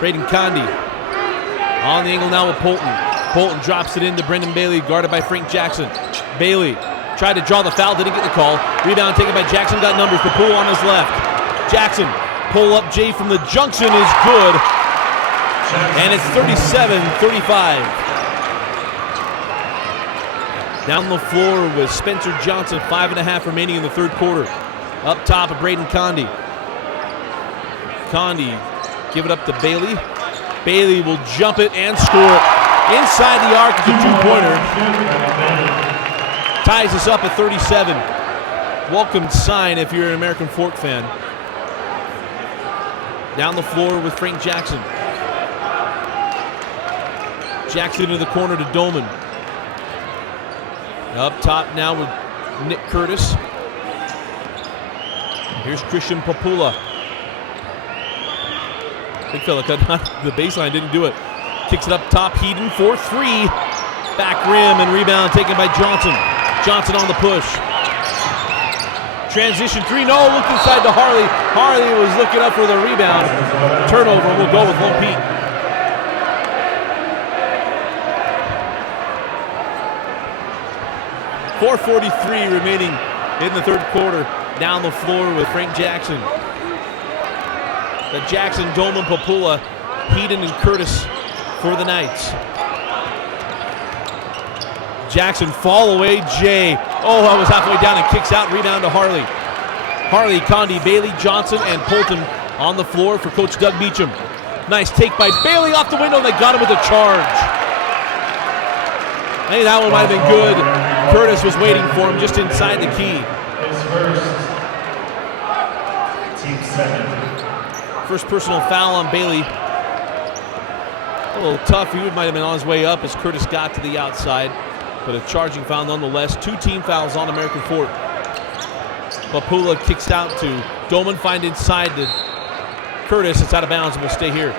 Braden Condi. On the angle now with Polton. Polton drops it into Brendan Bailey, guarded by Frank Jackson. Bailey tried to draw the foul, didn't get the call. Rebound taken by Jackson, got numbers. Papula on his left. Jackson, pull up J from the junction is good. And it's 37-35. Down the floor with Spencer Johnson, 5.5 remaining in the third quarter. Up top of Braden Condi. Condi, give it up to Bailey. Bailey will jump it and score it. Inside the arc, it's a two-pointer. Ties us up at 37. Welcome sign if you're an American Fork fan. Down the floor with Frank Jackson. Jackson into the corner to Doman. Up top now with Nick Curtis. Here's Christian Papula. Big fella cut on the baseline, didn't do it. Kicks it up top, Heaton, 4-3. Back rim and rebound taken by Johnson. Johnson on the push. Transition three, no, look inside to Harley. Harley was looking up for the rebound. Turnover, we'll go with Lone Peak. .443 remaining in the third quarter. Down the floor with Frank Jackson. The Jackson, Doman, Papula, Heaton, and Curtis for the Knights. Jackson, fall away, Jay. Oh, I was halfway down and kicks out, rebound to Harley. Harley, Condi, Bailey, Johnson, and Polton on the floor for Coach Doug Beecham. Nice take by Bailey off the window, and they got him with a charge. I think that one might have been good. Curtis was waiting for him just inside the key. His first, team second. First personal foul on Bailey. A little tough. He might have been on his way up as Curtis got to the outside. But a charging foul nonetheless. 2 team fouls on American Fort. Papula kicks out to Doman. Find inside to Curtis. It's out of bounds and will stay here.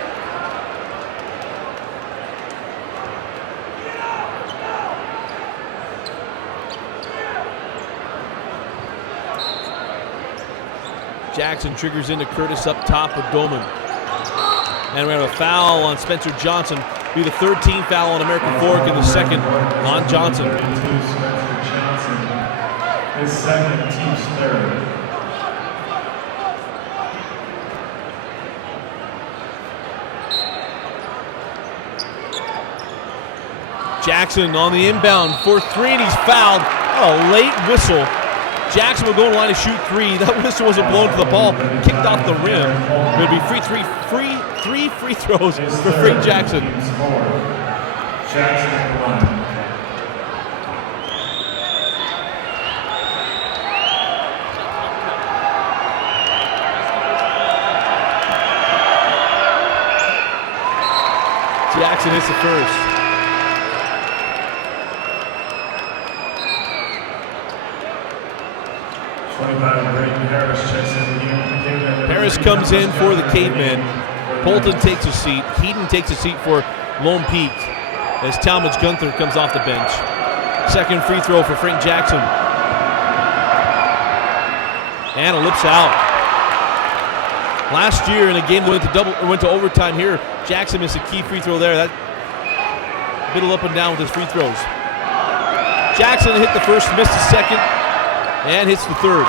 Jackson triggers into Curtis up top with Doman. And we have a foul on Spencer Johnson. Be the third team foul on American Fork and the second on Johnson. Spencer Johnson, his second, team's third. Jackson on the inbound for 3 and he's fouled. Oh, a late whistle. Jackson will go in line to shoot 3. That whistle wasn't blown to the ball, kicked off the rim. It'll be three free throws for Frank Jackson. Jackson at the line. Jackson hits the first. Harris comes in for the Cavemen. Polton takes a seat. Heaton takes a seat for Lone Peak as Talmadge Gunther comes off the bench. Second free throw for Frank Jackson. And a lips out. Last year in a game that went to overtime here, Jackson missed a key free throw there. That middle up and down with his free throws. Jackson hit the first, missed the second, and hits the third.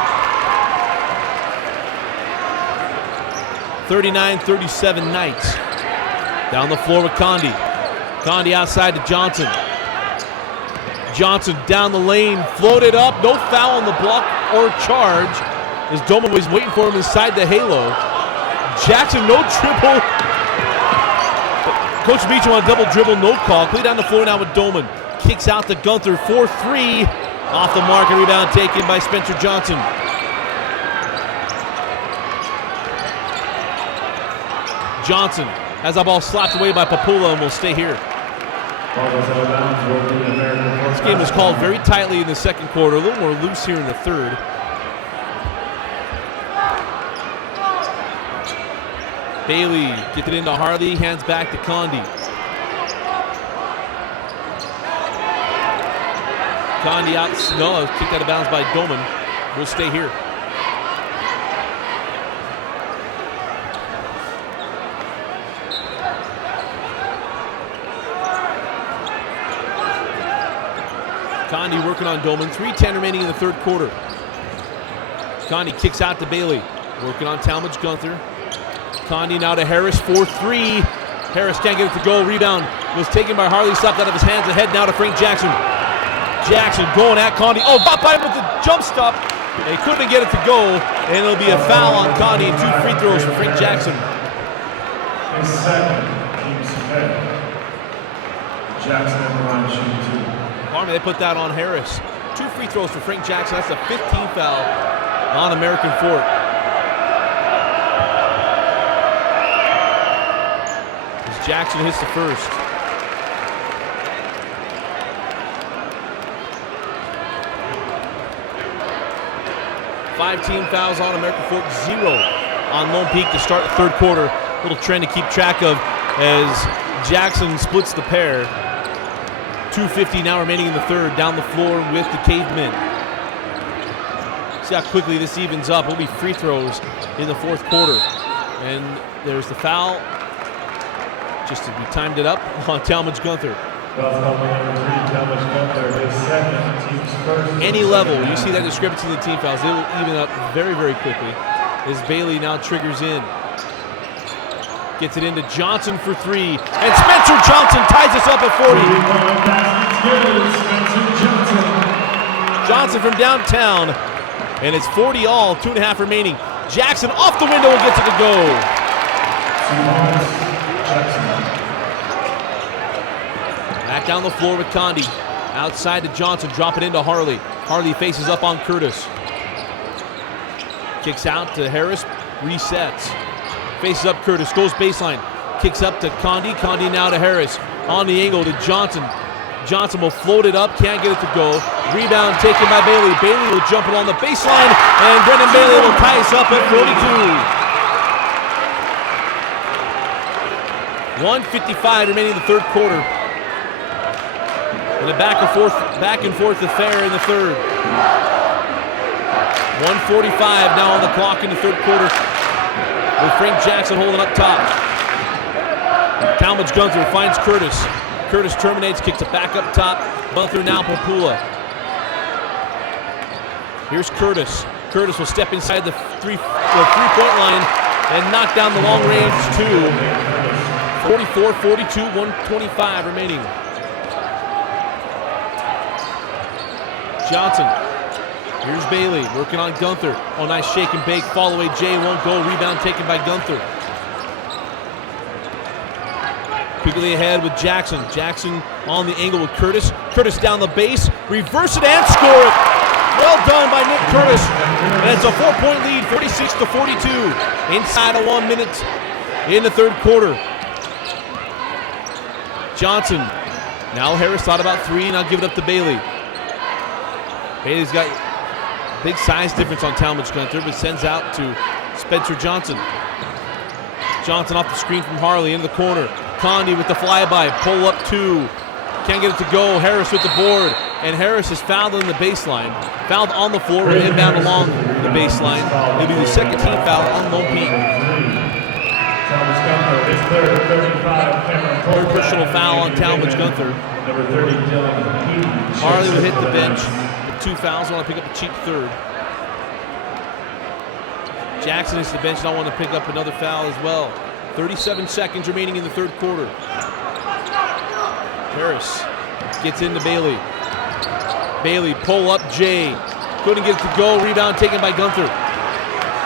39-37 Knights. Down the floor with Condi. Condi outside to Johnson. Johnson down the lane, floated up, no foul on the block or charge. As Doman was waiting for him inside the halo. Jackson, no dribble. Coach Beecham on a double dribble, no call. Play down the floor now with Doman. Kicks out to Gunther, 4-3. Off the mark, and rebound taken by Spencer Johnson. Johnson has the ball slapped away by Papula and will stay here. This game was called very tightly in the second quarter, a little more loose here in the third. Bailey gets it into Harley, hands back to Condi. Condi out, no, kicked out of bounds by Doman. Will stay here. Condi working on Doman. 3:10 remaining in the third quarter. Condi kicks out to Bailey. Working on Talmadge Gunther. Condi now to Harris, 4-3. Harris can't get it to go. Rebound was taken by Harley, stopped out of his hands. Ahead now to Frank Jackson. Jackson going at Condi. Oh, got by him with the jump stop. They couldn't get it to go, and it'll be a foul on Condi and 2 free throws for Frank Jackson. His second, team's fed. Jackson on the line shooting 2. Army, they put that on Harris. 2 free throws for Frank Jackson. That's a 15th foul on American Fort. As Jackson hits the first. Five-team fouls on American Fort, 0 on Lone Peak to start the third quarter. Little trend to keep track of as Jackson splits the pair. 2:50 now remaining in the third. Down the floor with the Cavemen. See how quickly this evens up. It'll be free throws in the fourth quarter. And there's the foul. Just as we timed it up on Talmadge Gunther. Any level, you see that discrepancy in the team fouls, they will even up very, very quickly as Bailey now triggers in. Gets it into Johnson for 3, and Spencer Johnson ties us up at 40. Johnson from downtown, and it's 40 all, 2.5 remaining. Jackson off the window and gets it to go. Back down the floor with Condi. Outside to Johnson, drop it into Harley. Harley faces up on Curtis. Kicks out to Harris, resets. Faces up Curtis, goes baseline. Kicks up to Condi. Condi now to Harris. On the angle to Johnson. Johnson will float it up, can't get it to go. Rebound taken by Bailey. Bailey will jump it on the baseline, and Brendan Bailey will tie us up at 42. 1:55 remaining in the third quarter. And a back and forth affair in the third. 1:45 now on the clock in the third quarter, with Frank Jackson holding up top. Talmadge Gunther finds Curtis. Curtis terminates, kicks it back up top. Gunther now Papula. Here's Curtis. Curtis will step inside the three-point line and knock down the long range 2. 44-42, 1:25 remaining. Johnson. Here's Bailey working on Gunther. Oh, nice shake and bake. Fall away. Jay won't go. Rebound taken by Gunther. Quickly ahead with Jackson. Jackson on the angle with Curtis. Curtis down the base. Reverse it and score it. Well done by Nick Curtis. And it's a 4-point lead, 46-42. Inside of 1 minute in the third quarter. Johnson. Now Harris thought about 3. Now give it up to Bailey. Bailey's got big size difference on Talmadge Gunther, but sends out to Spencer Johnson. Johnson off the screen from Harley into the corner. Condi with the flyby, pull up 2. Can't get it to go. Harris with the board, and Harris is fouled on the baseline. Fouled on the floor, inbound along the baseline. It'll be the second team foul on Lone Peak. His third, 35, Cameron. Third personal foul on Talmadge Gunther. Number 30, Dylan Heaton. Harley would hit the bench with 2 fouls. I want to pick up a cheap third. Jackson hits the bench, and I want to pick up another foul as well. 37 seconds remaining in the third quarter. Harris gets into Bailey. Bailey, pull up Jay. Couldn't get it to go. Rebound taken by Gunther.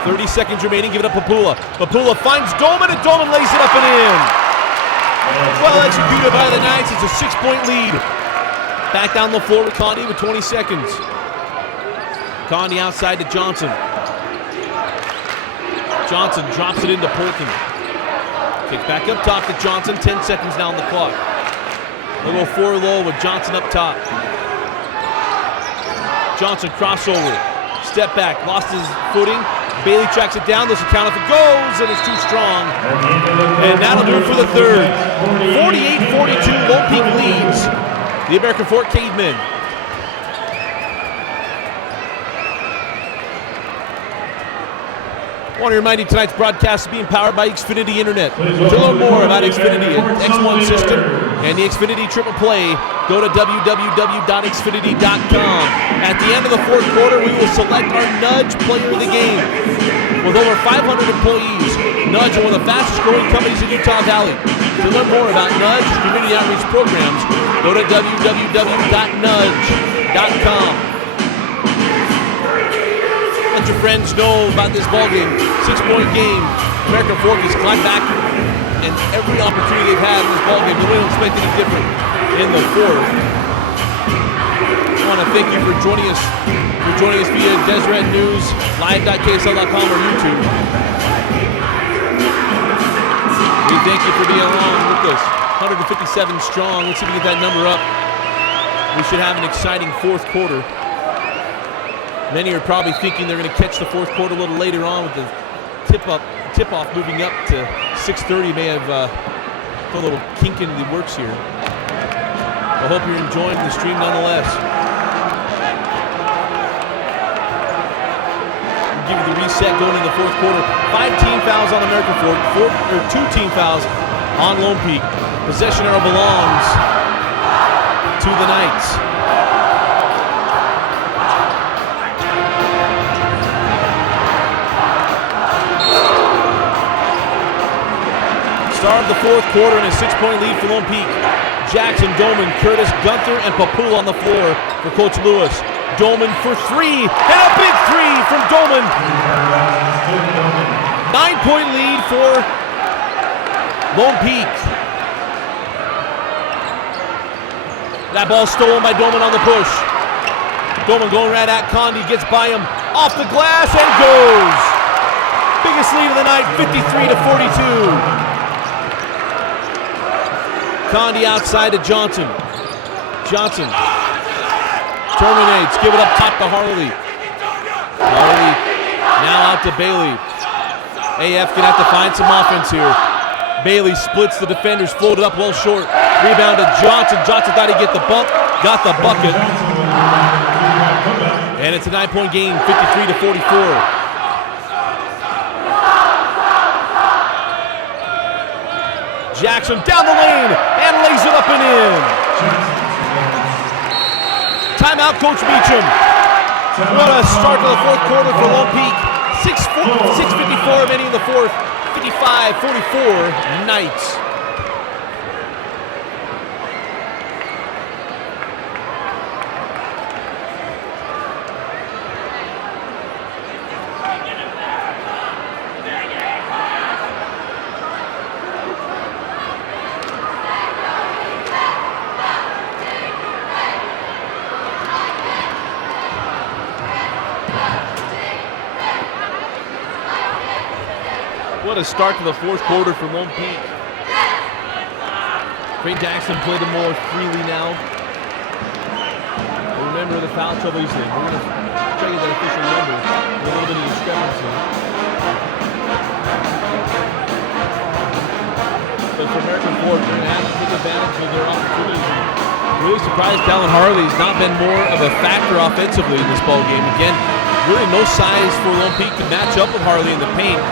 30 seconds remaining. Give it up Papula. Papula finds Dolman, and Dolman lays it up and in. Well executed by the Knights. It's a 6-point lead. Back down the floor with Condi with 20 seconds. Condi outside to Johnson. Johnson drops it into Polton. Kick back up top to Johnson. 10 seconds now on the clock. They'll go 4 low with Johnson up top. Johnson crossover. Step back. Lost his footing. Bailey tracks it down. There's a count if it goes, and it's too strong. And that'll do it for the third. 48-42. Lone Peak leads the American Fort Cavemen. I want to remind you tonight's broadcast is being powered by Xfinity Internet. To learn more about Xfinity, X1 system, and the Xfinity Triple Play, go to www.xfinity.com. At the end of the fourth quarter, we will select our Nudge Player of the Game. With over 500 employees, Nudge is one of the fastest growing companies in Utah Valley. To learn more about Nudge's community outreach programs, go to www.nudge.com. Let your friends know about this ballgame. 6-point game. American Fork has climbed back, and every opportunity they've had in this ballgame, they don't expect anything different in the fourth. I want to thank you for joining us via Deseret News, live.ksl.com or YouTube. We thank you for being along with us. 157 strong. Let's see if we get that number up. We should have an exciting fourth quarter. Many are probably thinking they're going to catch the fourth quarter a little later on with the tip-off moving up to 6:30. May have put a little kink into the works here. I hope you're enjoying the stream nonetheless. We'll give you the reset going into the fourth quarter. 5 team fouls on American Fork, 2 team fouls on Lone Peak. Possession arrow belongs to the Knights. Start of the fourth quarter and a 6-point lead for Lone Peak. Jackson, Dolman, Curtis, Gunther, and Papula on the floor for Coach Lewis. Dolman for 3, and a big 3 from Dolman. 9-point lead for Lone Peak. That ball stolen by Dolman on the push. Dolman going right at Condi, gets by him, off the glass, and goes. Biggest lead of the night, 53-42. Condi outside to Johnson. Johnson terminates. Give it up top to Harley. Harley now out to Bailey. AF gonna have to find some offense here. Bailey splits the defenders, floated up well short. Rebound to Johnson. Johnson thought he'd get the bump, got the bucket. And it's a 9-point game, 53-44. Jackson down the lane and lays it up and in. Timeout, Coach Beecham. What a start to the fourth quarter for Lone Peak. 6:54 remaining in the fourth. 55-44 Knights. What a start to the fourth quarter for Lone Peak. Frank Jackson played them more freely now. Remember the foul trouble he's in. We're going to try to get that official number. A little bit of discrepancy. But for American Fork, they're going to have to take advantage of their opportunities. Really surprised Dallin Harley's not been more of a factor offensively in this ballgame. Again, really no size for Lone Peak to match up with Harley in the paint.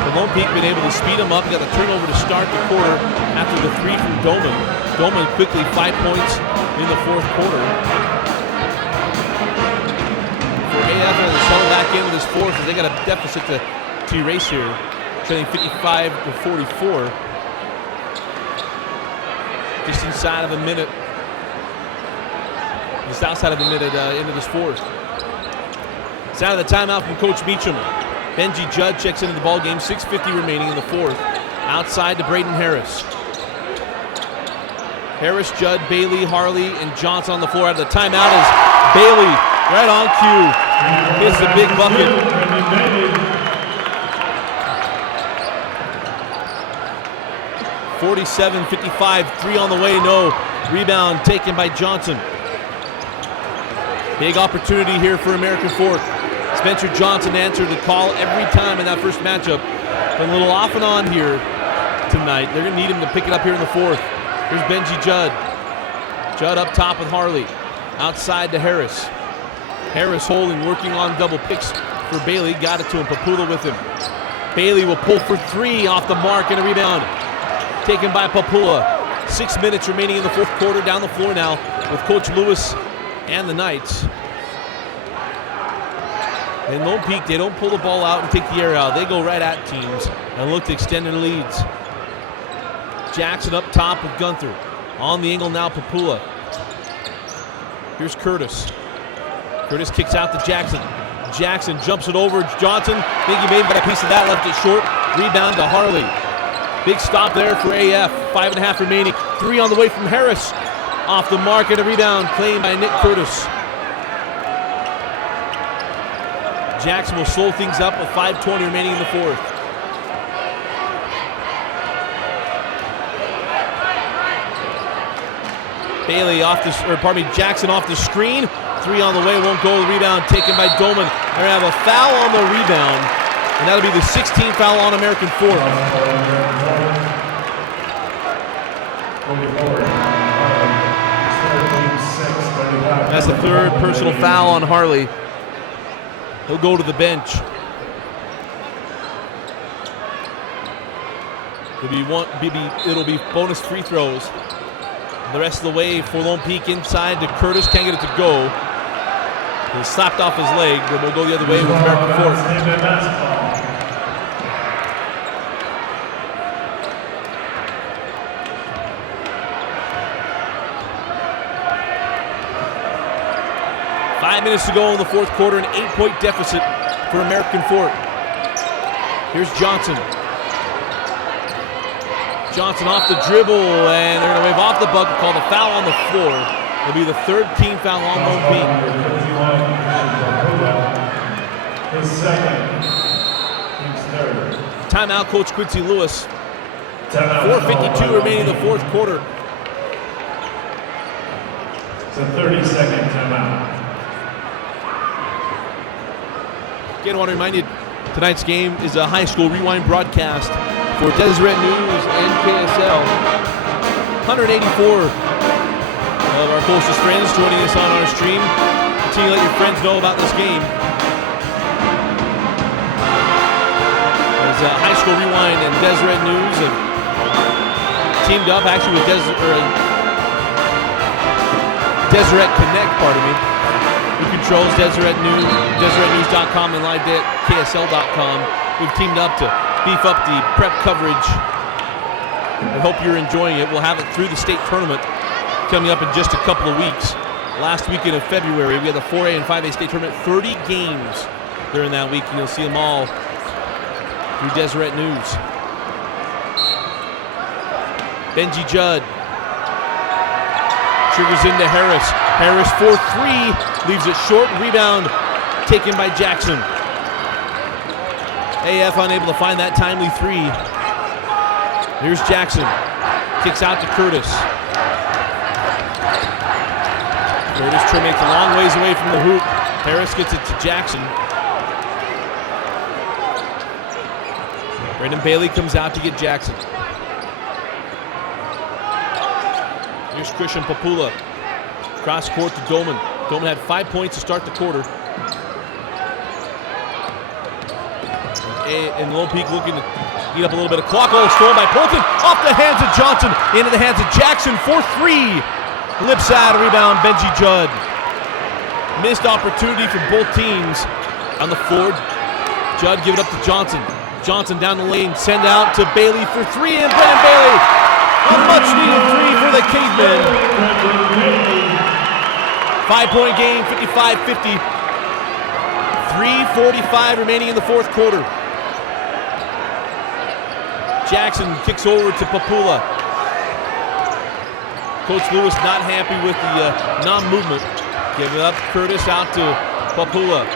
But Lone Peak been able to speed them up. Got the turnover to start the quarter after the 3 from Doman. Doman quickly 5 points in the fourth quarter. For AF to settle back in with his fourth, as they got a deficit to erase here, trailing 55-44. Just inside of a minute. Just outside of a minute into this fourth. It's out of the timeout from Coach Beecham. Benji Judd checks into the ball game. 6:50 remaining in the fourth. Outside to Braden Harris. Harris, Judd, Bailey, Harley, and Johnson on the floor. Out of the timeout is Bailey, right on cue. Hits the big bucket. 47-55, 3 on the way, no. Rebound taken by Johnson. Big opportunity here for American Fork. Spencer Johnson answered the call every time in that first matchup. Been a little off and on here tonight. They're going to need him to pick it up here in the fourth. Here's Benji Judd. Judd up top with Harley. Outside to Harris. Harris holding, working on double picks for Bailey. Got it to him. Papula with him. Bailey will pull for 3 off the mark and a rebound. Taken by Papula. 6 minutes remaining in the fourth quarter. Down the floor now with Coach Lewis and the Knights. And Lone Peak, they don't pull the ball out and take the air out. They go right at teams and look to extend their leads. Jackson up top with Gunther. On the angle now, Papula. Here's Curtis. Curtis kicks out to Jackson. Jackson jumps it over. Johnson, think he may have got a piece of that, left it short. Rebound to Harley. Big stop there for AF. 5.5 remaining. 3 on the way from Harris. Off the mark and a rebound claimed by Nick Curtis. Jackson will slow things up with 5:20 remaining in the fourth. Jackson off the screen. 3 on the way, won't go. The rebound taken by Doman. They're going to have a foul on the rebound, and that'll be the 16th foul on American Fork. That's the third personal foul on Harley. He'll go to the bench. It'll be bonus free throws. The rest of the way for Lone Peak inside to Curtis. Can't get it to go. He slapped off his leg, but we'll go the other way with American Fork. Five minutes to go in the fourth quarter, an 8-point deficit for American Fork. Here's Johnson. Johnson off the dribble, and they're going to wave off the bucket, called a foul on the floor. It'll be the third team foul on Lone Peak. His second. Team's third. Timeout, Coach Quincy Lewis. 4:52 remaining in the fourth quarter. It's a 30-second timeout. Again, I want to remind you, tonight's game is a high school rewind broadcast for Deseret News and KSL. 184 of our closest friends joining us on our stream. Continue to let your friends know about this game. As High School Rewind and Deseret News have teamed up actually with Deseret Connect, pardon me, who controls Deseret News, DeseretNews.com and live.ksl.com. We've teamed up to beef up the prep coverage. I hope you're enjoying it. We'll have it through the state tournament coming up in just a couple of weeks. Last weekend of February, we had the 4A and 5A state tournament. 30 games during that week, and you'll see them all through Deseret News. Benji Judd triggers into Harris. Harris for 3, leaves it short. Rebound taken by Jackson. AF unable to find that timely 3. Here's Jackson. Kicks out to Curtis. Curtis makes a long ways away from the hoop. Harris gets it to Jackson. Brendan Bailey comes out to get Jackson. Here's Christian Papula. Cross court to Doman. Doman had 5 points to start the quarter. And Lone Peak looking to eat up a little bit of clock. Oh, stolen by Polton. Off the hands of Johnson. Into the hands of Jackson for 3. Lip side rebound, Benji Judd. Missed opportunity for both teams on the floor. Judd give it up to Johnson. Johnson down the lane, send out to Bailey for 3, and Brennan Bailey. A much needed 3 for the Cavemen. 5-point game, 55-50. 3:45 remaining in the fourth quarter. Jackson kicks over to Papula. Coach Lewis not happy with the non-movement. Give it up, Curtis out to Papula.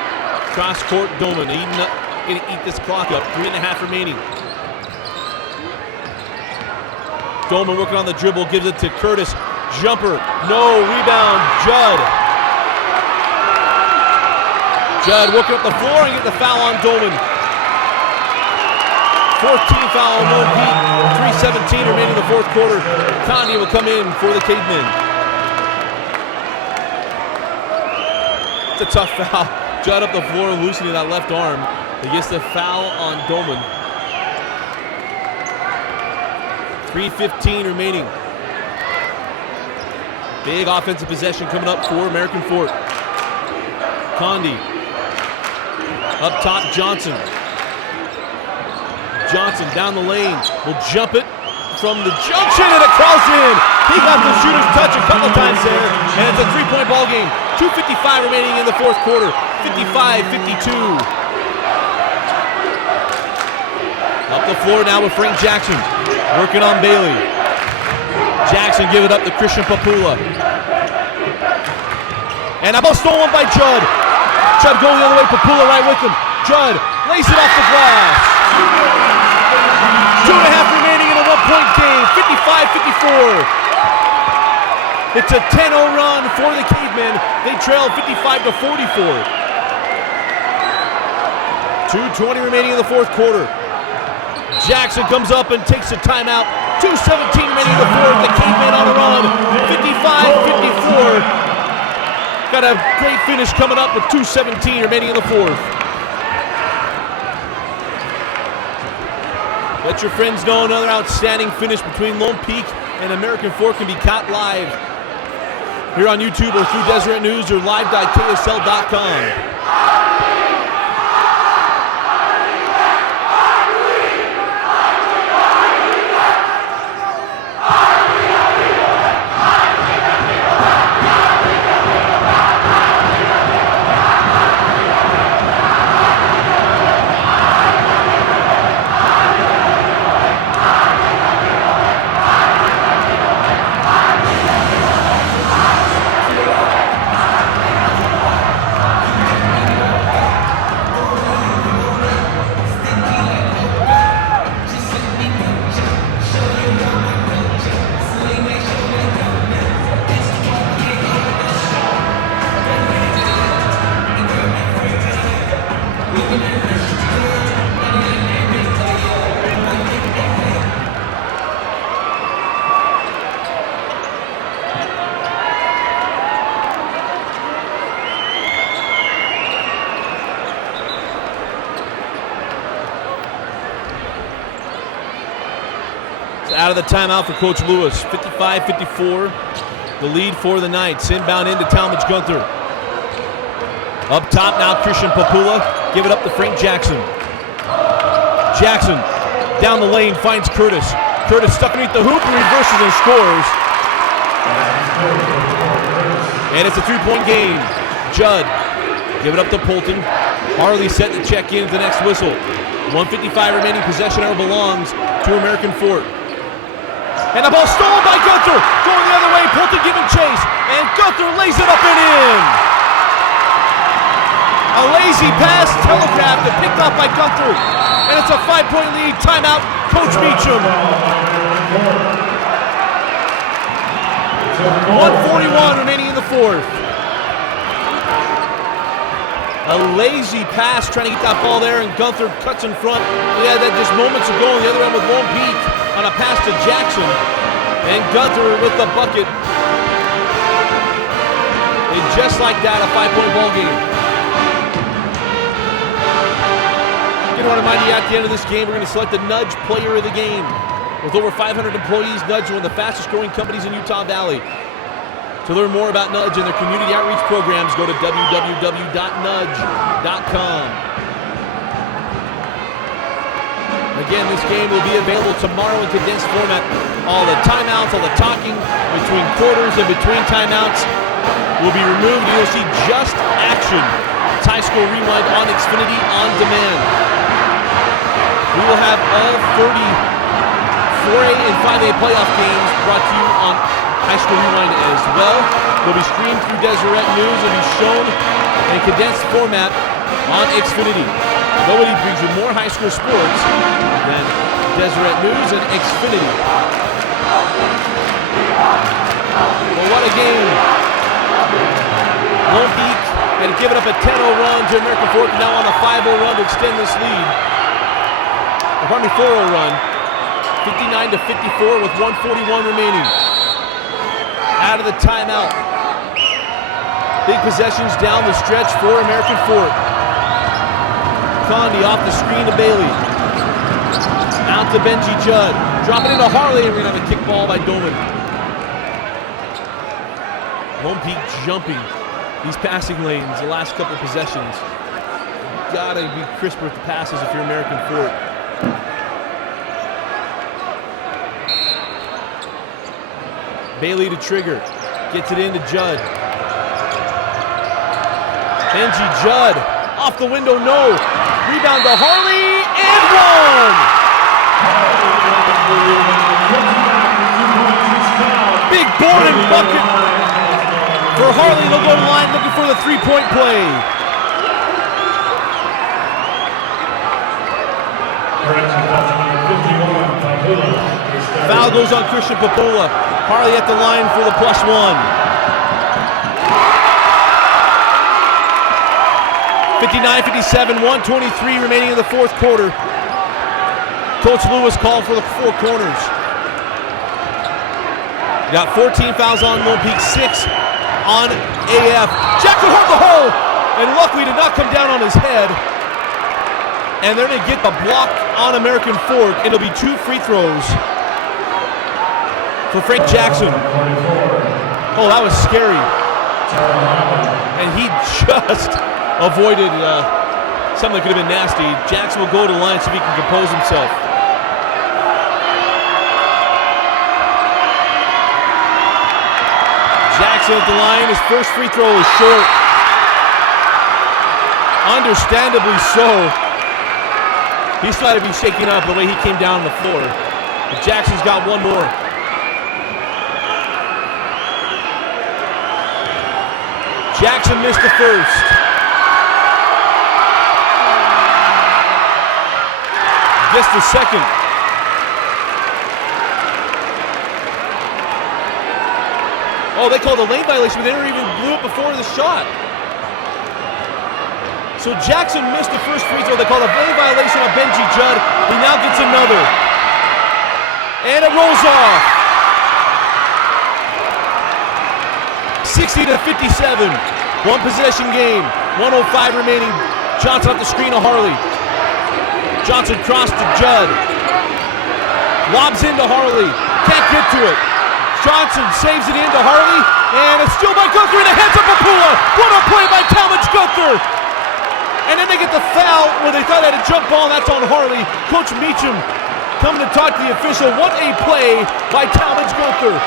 Cross court, Doman gonna eat this clock up. 3.5 remaining. Doman working on the dribble, gives it to Curtis. Jumper, no, rebound, Judd. Judd working up the floor and get the foul on Doman. 14th foul on Lone Peak. 3:17 remaining in the fourth quarter. Conde will come in for the Cavemen. It's a tough foul. Judd up the floor, loosening that left arm. He gets the foul on Doman. 3:15 remaining. Big offensive possession coming up for American Fort. Conde. Up top, Johnson. Johnson down the lane. Will jump it from the junction, and it crawls in. He got the shooter's touch a couple times there, and it's a 3-point ball game. 2:55 remaining in the fourth quarter. 55-52. Up the floor now with Frank Jackson. Working on Bailey. Jackson give it up to Christian Papula. And a ball stolen by Judd. Judd going the other way, Papula right with him. Judd lays it off the glass. 2.5 remaining in a 1-point game. 55-54. It's a 10-0 run for the Cavemen. They trail 55-44. 2:20 remaining in the fourth quarter. Jackson comes up and takes a timeout. 2:17 remaining in the fourth. The Cavemen on a run. 55-54. Got a great finish coming up with 2:17 remaining in the fourth. Let your friends know another outstanding finish between Lone Peak and American Fort can be caught live here on YouTube or through Deseret News or live.ksl.com. Out of the timeout for Coach Lewis. 55-54, the lead for the Knights. Inbound into Talmadge Gunther. Up top now, Christian Papula. Give it up to Frank Jackson. Jackson down the lane finds Curtis. Curtis stuck beneath the hoop, reverses and scores. And it's a 3-point game. Judd, give it up to Polton. Harley set to check in at the next whistle. 1:55 remaining, possession hour belongs to American Fort. And the ball stolen by Gunther. Going the other way, Polton giving chase. And Gunther lays it up and in. A lazy pass telegraphed and picked off by Gunther. And it's a 5-point lead. Timeout, Coach Meacham. 1:41 remaining in the fourth. A lazy pass trying to get that ball there, and Gunther cuts in front. We had that just moments ago on the other end with Lone Peak on a pass to Jackson. And Gunther with the bucket. And just like that, a 5-point ball game. Did want to remind you, at the end of this game, we're going to select the Nudge Player of the Game. With over 500 employees, Nudge is one of the fastest growing companies in Utah Valley. To learn more about Nudge and their community outreach programs, go to www.nudge.com. Again, this game will be available tomorrow in condensed format. All the timeouts, all the talking between quarters and between timeouts will be removed. You'll see just action. It's High School Rewind on Xfinity on demand. We will have all 30 4A and 5A playoff games brought to you on High School Rewind as well. They'll be streamed through Deseret News and be shown in condensed format on Xfinity. Nobody brings you more high school sports than Deseret News and Xfinity. Well, what a game. Lone Peak had given up a 10-0 run to American Fork, now on a 5-0 run to extend this lead. Pardon me, 4-0 run. 59-54 with 1:41 remaining. Out of the timeout. Big possessions down the stretch for American Fork. Condi off the screen to Bailey. Out to Benji Judd. Drop it into Harley, and we're going to have a kick ball by Doman. Lone Peak jumping these passing lanes the last couple of possessions. Gotta be crisper with the passes if you're American Fork. Bailey to trigger. Gets it into Judd. Benji Judd off the window, no. Rebound to Harley, and one! Big board and bucket for Harley. They'll go to the line looking for the three-point play. Foul goes on Christian Papula. Harley at the line for the +1. 59-57, 1:23 remaining in the fourth quarter. Coach Lewis called for the four corners. Got 14 fouls on Lone Peak, 6 on AF. Jackson hurt the hole, and luckily did not come down on his head. And they're going to get the block on American Fork. It'll be 2 free throws for Frank Jackson. Oh, that was scary. And he just avoided something that could have been nasty. Jackson will go to the line so he can compose himself. Jackson at the line. His first free throw is short. Understandably so. He's trying to be shaken up the way he came down on the floor. But Jackson's got one more. Jackson missed the first. Gets the second. Oh, they called a lane violation, but they never even blew it before the shot. So Jackson missed the first free throw. They called a lane violation on Benji Judd. He now gets another. And it rolls off. 60-57. One possession game. 1:05 remaining. Johnson off the screen of Harley. Johnson crossed to Judd. Lobs into Harley. Can't get to it. Johnson saves it into Harley. And it's still by Gunther in the hands of Papula. What a play by Talmadge Gunther. And then they get the foul where they thought they had a jump ball. That's on Harley. Coach Meacham coming to talk to the official. What a play by Talmadge Gunther.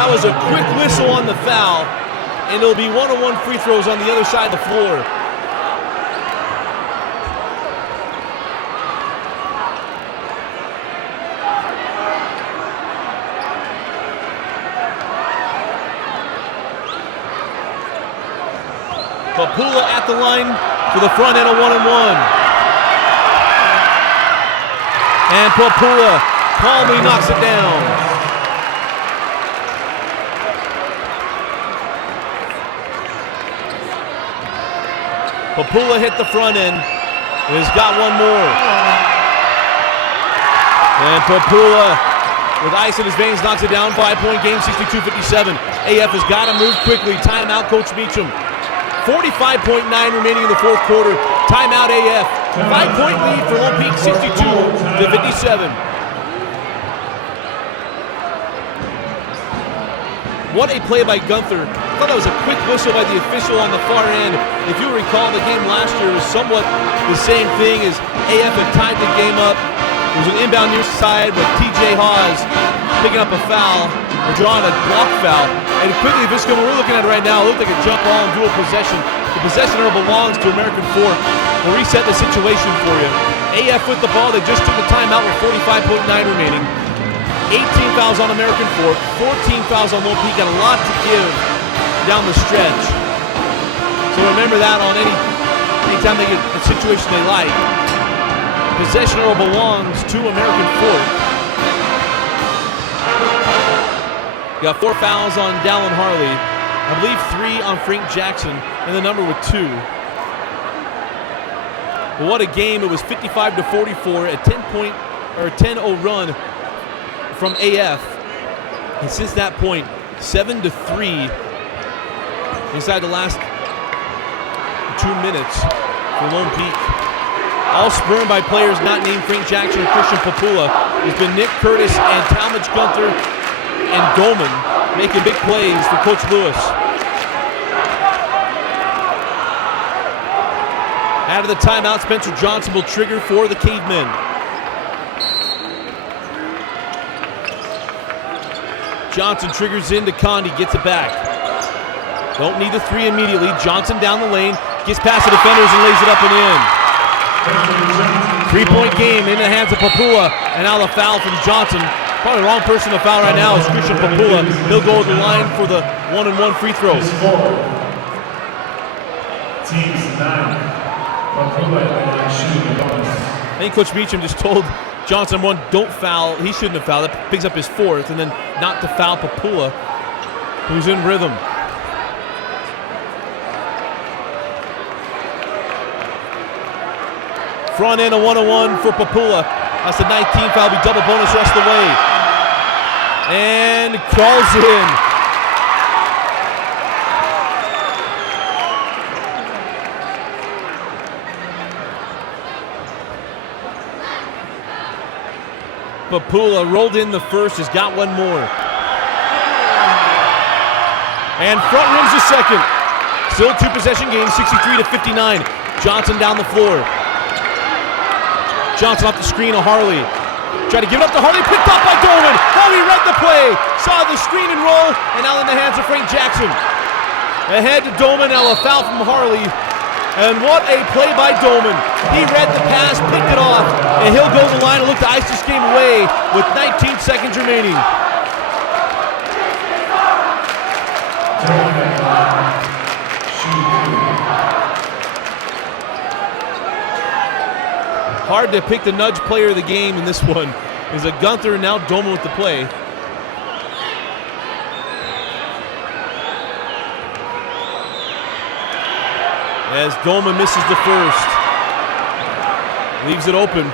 That was a quick whistle on the foul. And it'll be 1-on-1 free throws on the other side of the floor. Papula at the line for the front end of 1-on-1. And Papula calmly knocks it down. Papula hit the front end. He's got one more. And Papula, with ice in his veins, knocks it down. 5-point game, 62-57. AF has got to move quickly. Timeout, Coach Meacham. 45.9 remaining in the fourth quarter. Timeout AF. 5-point lead for Lone Peak, 62-57. What a play by Gunther. I thought that was a quick whistle by the official on the far end. If you recall, the game last year was somewhat the same thing as AF had tied the game up. There was an inbound near side with TJ Hawes picking up a foul, or drawing a block foul. And quickly, if this is what we're looking at right now, it looked like a jump ball and dual possession. The possession arrow belongs to American Fork. We'll reset the situation for you. AF with the ball, they just took the timeout with 45.9 remaining. 18 fouls on American Fork, 14 fouls on Lone Peak. Got a lot to give down the stretch. So remember that on anytime they get a situation they like. Possession arrow belongs to American Fork. Got 4 fouls on Dallin Harley. I believe 3 on Frank Jackson, and the number with 2. But what a game. It was 55-44, a 10-0 run from AF. And since that point, 7-3 inside the last 2 minutes for Lone Peak. All spurned by players not named Frank Jackson or Christian Papula. It's been Nick Curtis and Talmadge Gunther and Dolman making big plays for Coach Lewis. Out of the timeout, Spencer Johnson will trigger for the Cavemen. Johnson triggers into Condi, gets it back. Don't need the 3 immediately. Johnson down the lane, gets past the defenders and lays it up and in. 3-point game in the hands of Papula, and now the foul from Johnson. Probably the wrong person to foul right now is Christian Papula. He'll go to the line for the 1-and-1 free throw. Teams 9. I think Coach Beecham just told Johnson, don't foul. He shouldn't have fouled. That picks up his 4th, and then not to foul Papula, who's in rhythm. Front end a 1-on-1 for Papula. That's the 19th foul. Be double bonus rest of the way. And crawls in. Papula rolled in the first, has got one more. And front rims the second. Still a 2-possession game, 63-59. Johnson down the floor. Johnson off the screen of Harley. Tried to give it up to Harley, picked up by Dolman. Harley read the play, saw the screen and roll, and now in the hands of Frank Jackson. Ahead to Dolman, now a foul from Harley. And what a play by Dolman. He read the pass, picked it off, and he'll go to the line and look to ice this game away with 19 seconds remaining. Hard to pick the nudge player of the game in this one. Is a Gunther and now Dolman with the play. As Dolman misses the first. Leaves it open.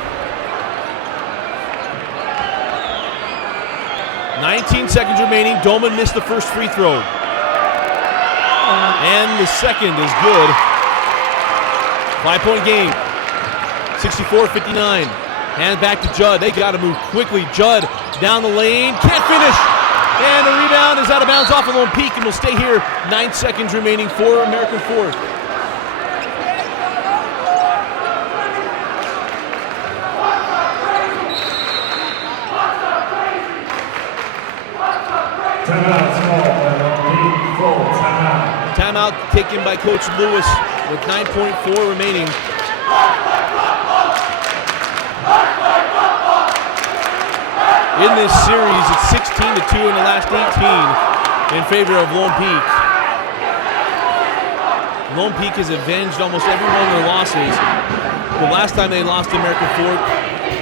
19 seconds remaining. Dolman missed the first free throw. And the second is good. 5-point game. 64-59. Hand back to Judd. They got to move quickly. Judd down the lane. Can't finish. And the rebound is out of bounds off of Lone Peak and will stay here. 9 seconds remaining for American Fork. Timeout taken by Coach Lewis with 9.4 remaining. In this series, it's 16-2 in the last 18 in favor of Lone Peak. Lone Peak has avenged almost every one of their losses. The last time they lost to American Fork,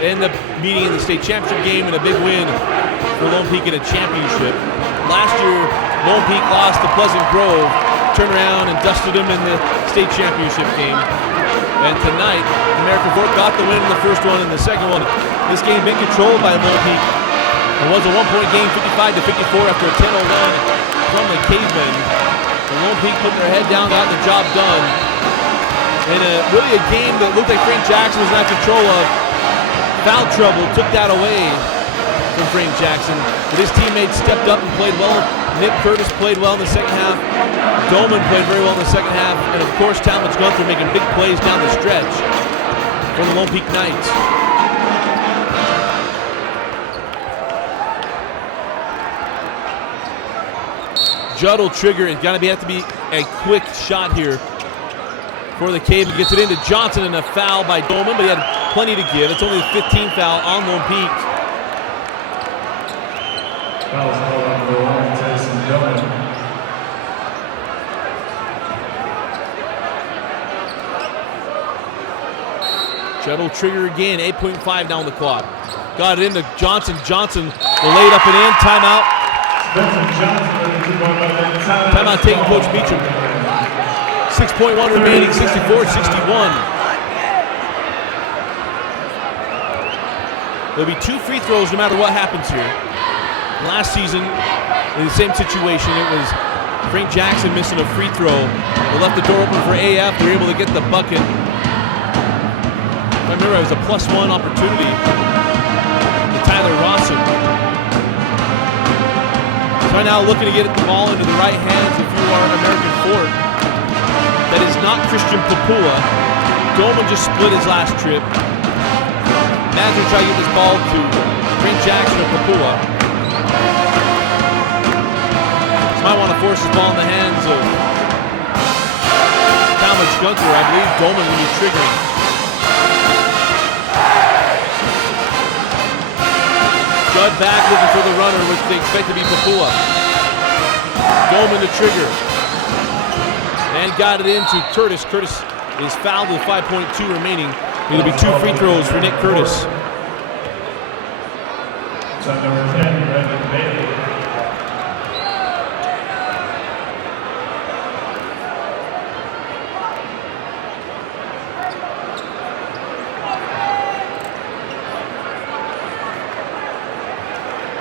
they ended up meeting in the state championship game and a big win for Lone Peak in a championship. Last year, Lone Peak lost to Pleasant Grove, turned around and dusted them in the state championship game. And tonight, American Fork got the win in the first one and the second one. This game been controlled by Lone Peak. It was a 1-point game, 55-54 after a 10-0 run from the Cavemen. The Lone Peak put their head down, got the job done. In really a game that looked like Frank Jackson was not in control of. Foul trouble took that away from Frank Jackson. But his teammates stepped up and played well. Nick Curtis played well in the second half. Dolman played very well in the second half. And of course, Talmadge Gunther making big plays down the stretch for the Lone Peak Knights. Judd will trigger. It's got to have to be a quick shot here for the Cavemen. Gets it into Johnson and a foul by Dolman, but he had plenty to give. It's only the 15th foul on Lone Peak. Fouls called on number 1, Tyson Dolman. Judd will trigger again. 8.5 down the clock. Got it into Johnson. Johnson will lay it up and in. Timeout. Timeout taking Coach Beecham. 6.1 remaining, 64-61. There'll be 2 free throws no matter what happens here. Last season, in the same situation, it was Frank Jackson missing a free throw. They left the door open for AF. They were able to get the bucket. I remember it was a +1 opportunity to Tyler Rawson. So right now looking to get the ball into the right hands if you are American Fort. That is not Christian Papua. Dolman just split his last trip. Imagine trying to get this ball to Frank Jackson or Papua. So might want to force this ball in the hands of Talmadge Gunther. I believe Dolman will be triggering. Judd back looking for the runner, which they expect to be Papua. Dolman to trigger. And got it into Curtis. Curtis is fouled with 5.2 remaining. It'll be 2 free throws for Nick Curtis. Shot number 10, Brendan Bailey.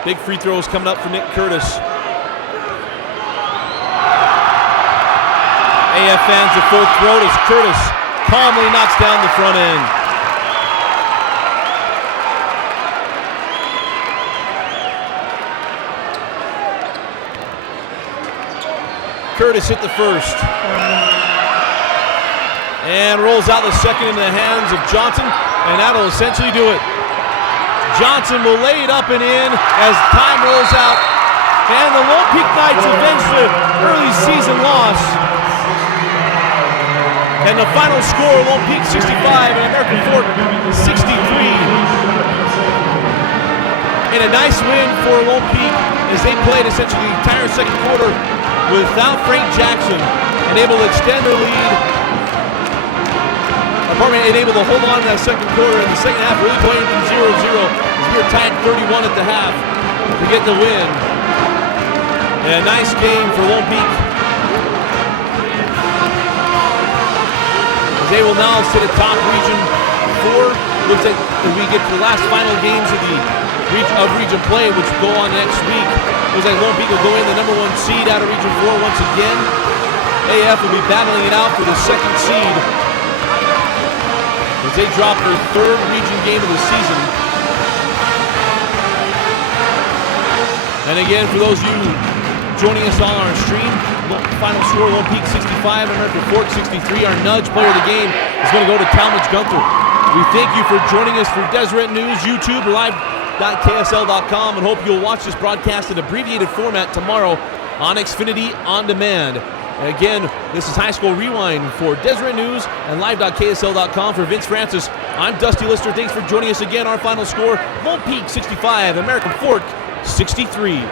Big free throws coming up for Nick Curtis. AF fans are full throat as Curtis calmly knocks down the front end. Curtis hit the first. And rolls out the second into the hands of Johnson, and that'll essentially do it. Johnson will lay it up and in as time rolls out. And the Lone Peak Knights avenge their early season loss. And the final score, Lone Peak 65 and American Fork 63. And a nice win for Lone Peak as they played essentially the entire second quarter without Frank Jackson and able to extend their lead. And able to hold on to that second quarter in the second half, really playing from 0-0 as we were tied 31 at the half to get the win. And a nice game for Lone Peak. They will now sit atop Region 4. Looks like we get to the last final games of Region Play, which go on next week. Looks like Lone Peak will go in the number 1 seed out of Region 4 once again. AF will be battling it out for the 2nd seed as they drop their 3rd region game of the season. And again, for those of you joining us on our stream, final score, Lone Peak 65, American Fork 63. Our nudge player of the game is going to go to Talmadge Gunther. We thank you for joining us through Deseret News, YouTube, live.ksl.com, and hope you'll watch this broadcast in abbreviated format tomorrow on Xfinity On Demand. And again, this is High School Rewind for Deseret News and live.ksl.com. For Vince Francis, I'm Dusty Lister. Thanks for joining us again. Our final score, Lone Peak 65, American Fork 63.